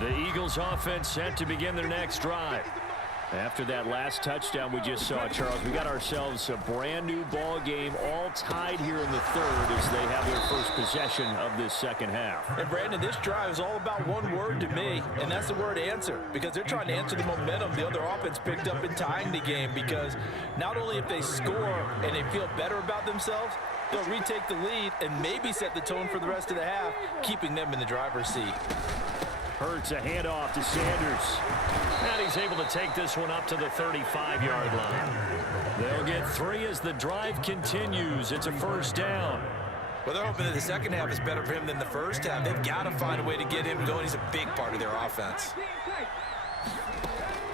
The Eagles offense set to begin their next drive. After that last touchdown we just saw, Charles, we got ourselves a brand new ball game, all tied here in the 3rd as they have their first possession of this 2nd half. And Brandon, this drive is all about one word to me, and that's the word answer, because they're trying to answer the momentum the other offense picked up in tying the game, because not only if they score and they feel better about themselves, they'll retake the lead and maybe set the tone for the rest of the half, keeping them in the driver's seat. Hurts a handoff to Sanders. And he's able to take this one up to the 35-yard line. They'll get 3 as the drive continues. It's a 1st down. Well, they're hoping that the 2nd half is better for him than the 1st half. They've got to find a way to get him going. He's a big part of their offense.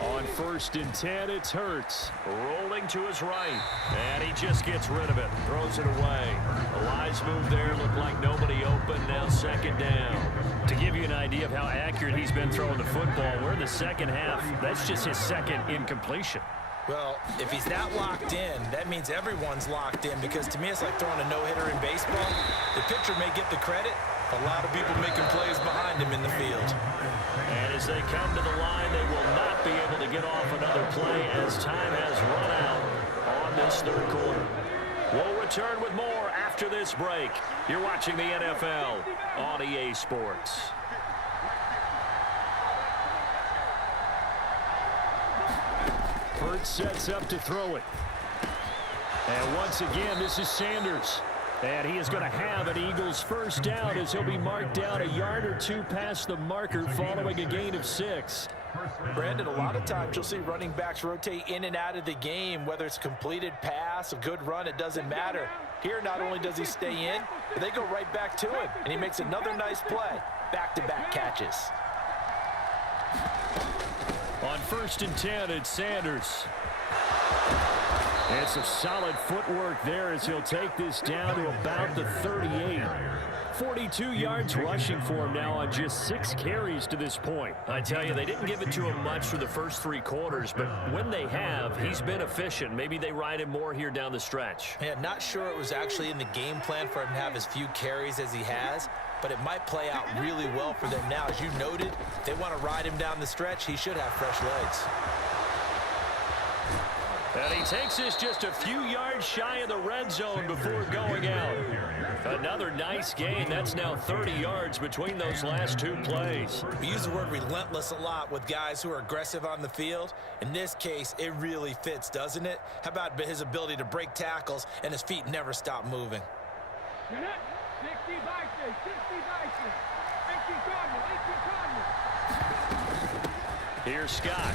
On 1st and 10, it's Hurts. Rolling to his right. And he just gets rid of it. Throws it away. A wise move there. Looked like nobody open. Now 2nd down. To give you an idea of how accurate he's been throwing the football, we're in the 2nd half. That's just his 2nd incompletion. Well, if he's that locked in, that means everyone's locked in, because to me it's like throwing a no-hitter in baseball. The pitcher may get the credit. A lot of people making plays behind him in the field. And as they come to the line, they will not be able to get off another play as time has run out on this 3rd quarter. We'll return with more after this break. You're watching the NFL on EA Sports. Hurts sets up to throw it. And once again, this is Sanders. And he is going to have an Eagles 1st down as he'll be marked down a yard or 2 past the marker following a gain of 6. Brandon, a lot of times you'll see running backs rotate in and out of the game, whether it's a completed pass, a good run, it doesn't matter. Here, not only does he stay in, but they go right back to him, and he makes another nice play. Back-to-back catches. On 1st and 10, it's Sanders. And some solid footwork there as he'll take this down to about the 38. 42 yards rushing for him now on just 6 carries to this point. I tell you, they didn't give it to him much for the first 3 quarters, but when they have, he's been efficient. Maybe they ride him more here down the stretch. Yeah, not sure it was actually in the game plan for him to have as few carries as he has, but it might play out really well for them now. As you noted, if they want to ride him down the stretch, he should have fresh legs. And he takes this just a few yards shy of the red zone before going out. Another nice gain. That's now 30 yards between those last 2 plays. We use the word relentless a lot with guys who are aggressive on the field. In this case, it really fits, doesn't it? How about his ability to break tackles and his feet never stop moving? 60 Bison, 60 Bison, 18 Cardinal. Here's Scott.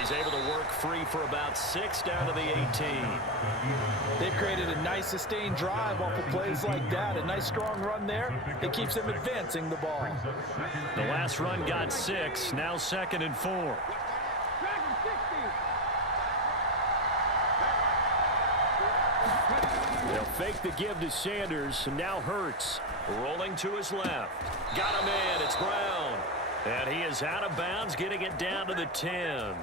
He's able to work free for about 6 down to the 18. They've created a nice sustained drive off of plays like that. A nice strong run there. It keeps them advancing the ball. The last run got 6. Now 2nd and 4. They'll fake the give to Sanders, and now Hurts. Rolling to his left. Got him in. It's Brown. And he is out of bounds, getting it down to the 10.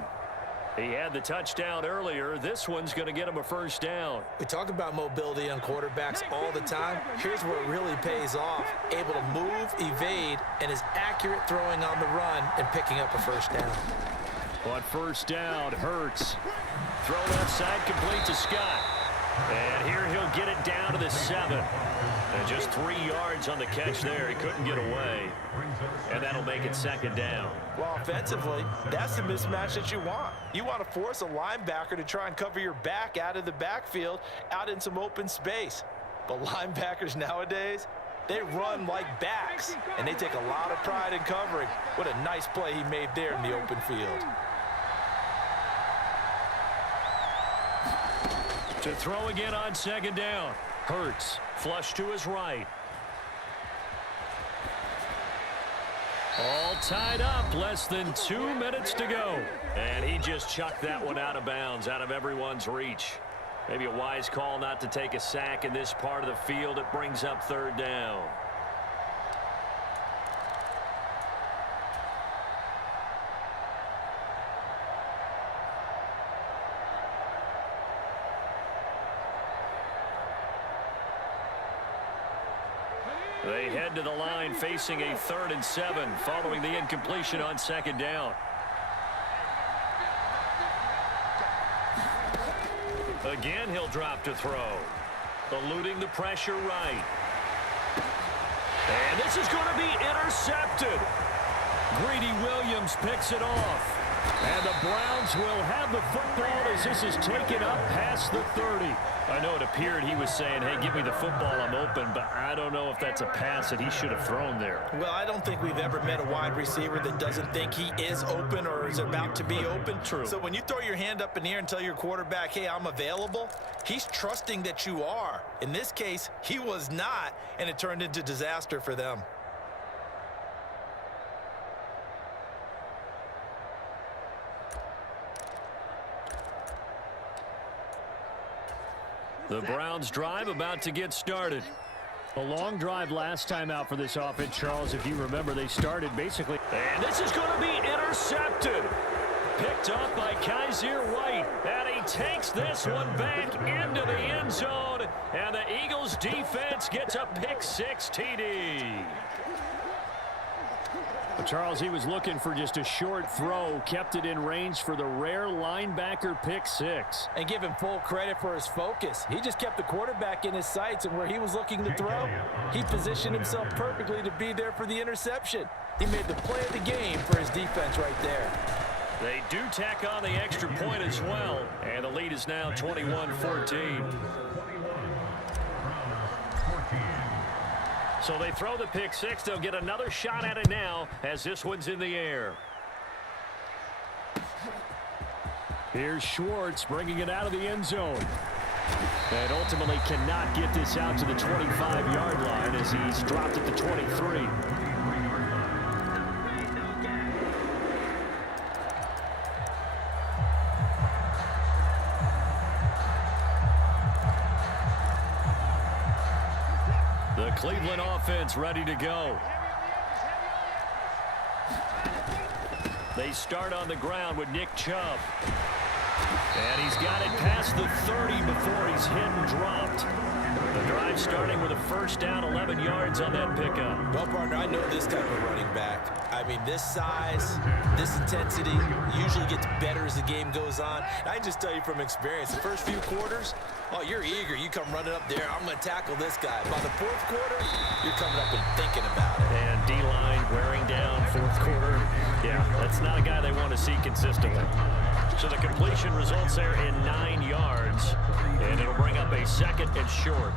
He had the touchdown earlier. This one's going to get him a first down. We talk about mobility on quarterbacks all the time. Here's where it really pays off. Able to move, evade, and is accurate throwing on the run and picking up a first down. On first down, Hurts. Throw left side complete to Scott. And here he'll get it down to the 7. And just 3 yards on the catch there. He couldn't get away. And that'll make it 2nd down. Well, offensively, that's the mismatch that you want. You want to force a linebacker to try and cover your back out of the backfield, out in some open space. But linebackers nowadays, they run like backs, and they take a lot of pride in covering. What a nice play he made there in the open field. To throw again on 2nd down. Hurts, flush to his right. All tied up, less than 2 minutes to go. And he just chucked that one out of bounds, out of everyone's reach. Maybe a wise call not to take a sack in this part of the field. It brings up 3rd down. They head to the line facing a 3rd and 7 following the incompletion on 2nd down. Again, he'll drop to throw. Eluding the pressure right. And this is going to be intercepted. Greedy Williams picks it off. And the Browns will have the football as this is taken up past the 30. I know it appeared he was saying, hey, give me the football, I'm open, but I don't know if that's a pass that he should have thrown there. Well, I don't think we've ever met a wide receiver that doesn't think he is open or is about to be open. True. So when you throw your hand up in the air and tell your quarterback, hey, I'm available, he's trusting that you are. In this case, he was not, and it turned into disaster for them. The Browns drive about to get started. A long drive last time out for this offense, Charles. If you remember, they started basically. And this is going to be intercepted. Picked up by Kaiser White. And he takes this one back into the end zone. And the Eagles defense gets a pick-6 TD. Charles, he was looking for just a short throw, kept it in range for the rare linebacker pick-6. And give him full credit for his focus. He just kept the quarterback in his sights, and where he was looking to throw, he positioned himself perfectly to be there for the interception. He made the play of the game for his defense right there. They do tack on the extra point as well, and the lead is now 21-14. So they throw the pick-6. They'll get another shot at it now as this one's in the air. Here's Schwartz bringing it out of the end zone. And ultimately cannot get this out to the 25-yard line as he's dropped at the 23. Cleveland offense ready to go. They start on the ground with Nick Chubb. And he's got it past the 30 before he's hit and dropped. The drive starting with a first down, 11 yards on that pickup. Well, partner, I know this type of running back. I mean, this size, this intensity usually gets better as the game goes on. I can just tell you from experience, the first few quarters, oh, you're eager. You come running up there, I'm going to tackle this guy. By the fourth quarter, you're coming up and thinking about it. And D-line wearing down fourth quarter. Yeah, that's not a guy they want to see consistently. So the completion results there in 9 yards, and it'll bring up a second and short.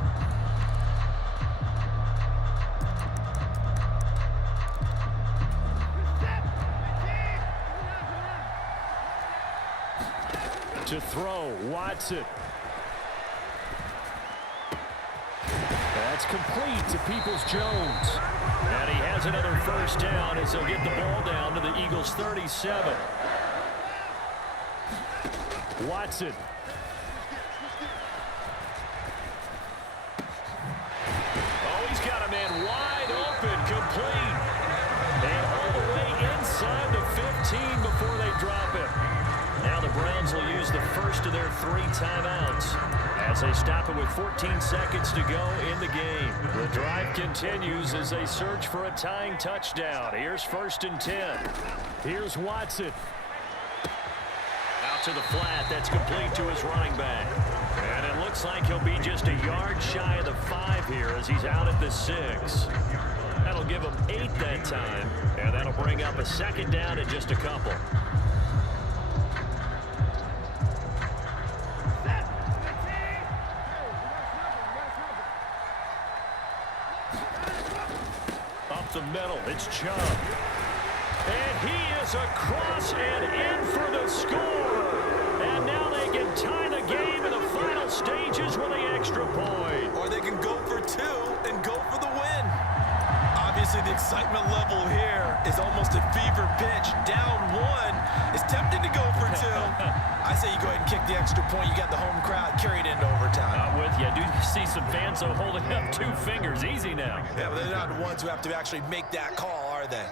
To throw, Watson. That's complete to Peoples-Jones. And he has another first down as they'll get the ball down to the Eagles' 37. Watson. Oh, he's got a man wide open, complete. And all the way inside the 15 before they drop it. Now the Browns will use the first of their 3 timeouts as they stop it with 14 seconds to go in the game. The drive continues as they search for a tying touchdown. Here's 1st and 10. Here's Watson. Out to the flat. That's complete to his running back. And it looks like he'll be just a yard shy of the 5 here as he's out at the 6. That'll give him 8 that time. And that'll bring up a second down and just a couple. Up the middle, it's Chubb. And he is across and in for the score. And now they can tie the game in the final stages with the extra point. Or they can go for 2 and go for the win. Obviously, the excitement level here is almost a fever pitch. Down 1. It's tempting to go for 2. I say you go ahead and kick the extra point. You got the home crowd carried into overtime. I'm with you. I do see some fans holding up 2 fingers. Easy now. Yeah, but they're not the ones who have to actually make that call, are they?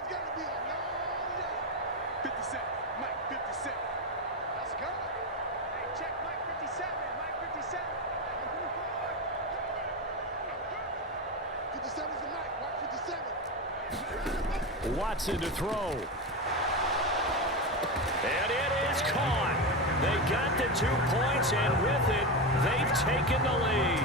57, Mike 57. Let's go. Hey, check Mike 57, Mike 57. 57 is the Mike, Mike 57. Watson to throw. And it is caught. They got the 2 points, and with it, they've taken the lead.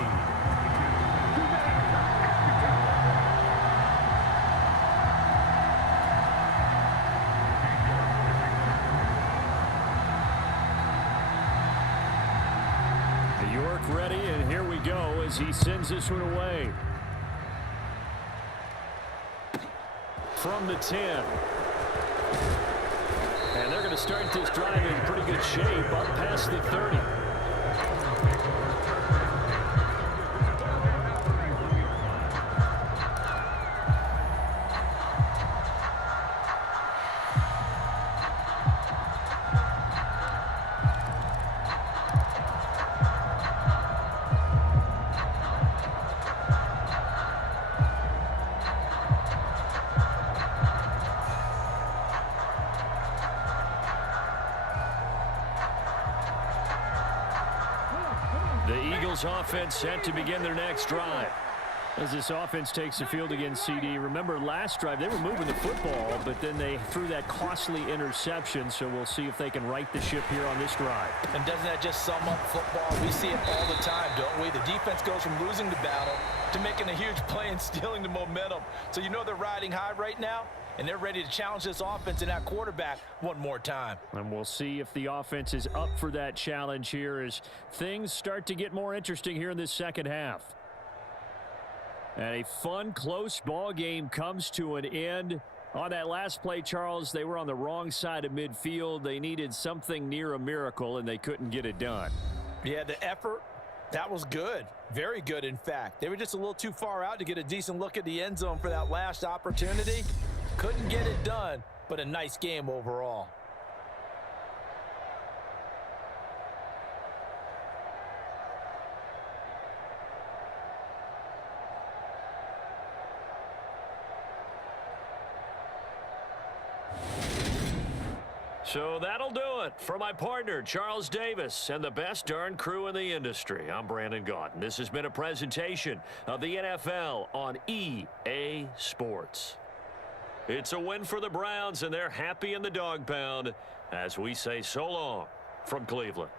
York ready, and here we go as he sends this one away. From the 10. And they're going to start this drive in pretty good shape, up past the 30. The Eagles offense set to begin their next drive. As this offense takes the field against CD, remember last drive they were moving the football, but then they threw that costly interception, so we'll see if they can right the ship here on this drive. And doesn't that just sum up football? We see it all the time, don't we? The defense goes from losing the battle to making a huge play and stealing the momentum. So you know they're riding high right now, and they're ready to challenge this offense and that quarterback one more time. And we'll see if the offense is up for that challenge here as things start to get more interesting here in this second half. And a fun, close ball game comes to an end. On that last play, Charles, they were on the wrong side of midfield. They needed something near a miracle, and they couldn't get it done. Yeah, the effort, that was good. Very good, in fact. They were just a little too far out to get a decent look at the end zone for that last opportunity. Couldn't get it done, but a nice game overall. So that'll do it for my partner, Charles Davis, and the best darn crew in the industry. I'm Brandon Gaudin. This has been a presentation of the NFL on EA Sports. It's a win for the Browns, and they're happy in the dog pound as we say so long from Cleveland.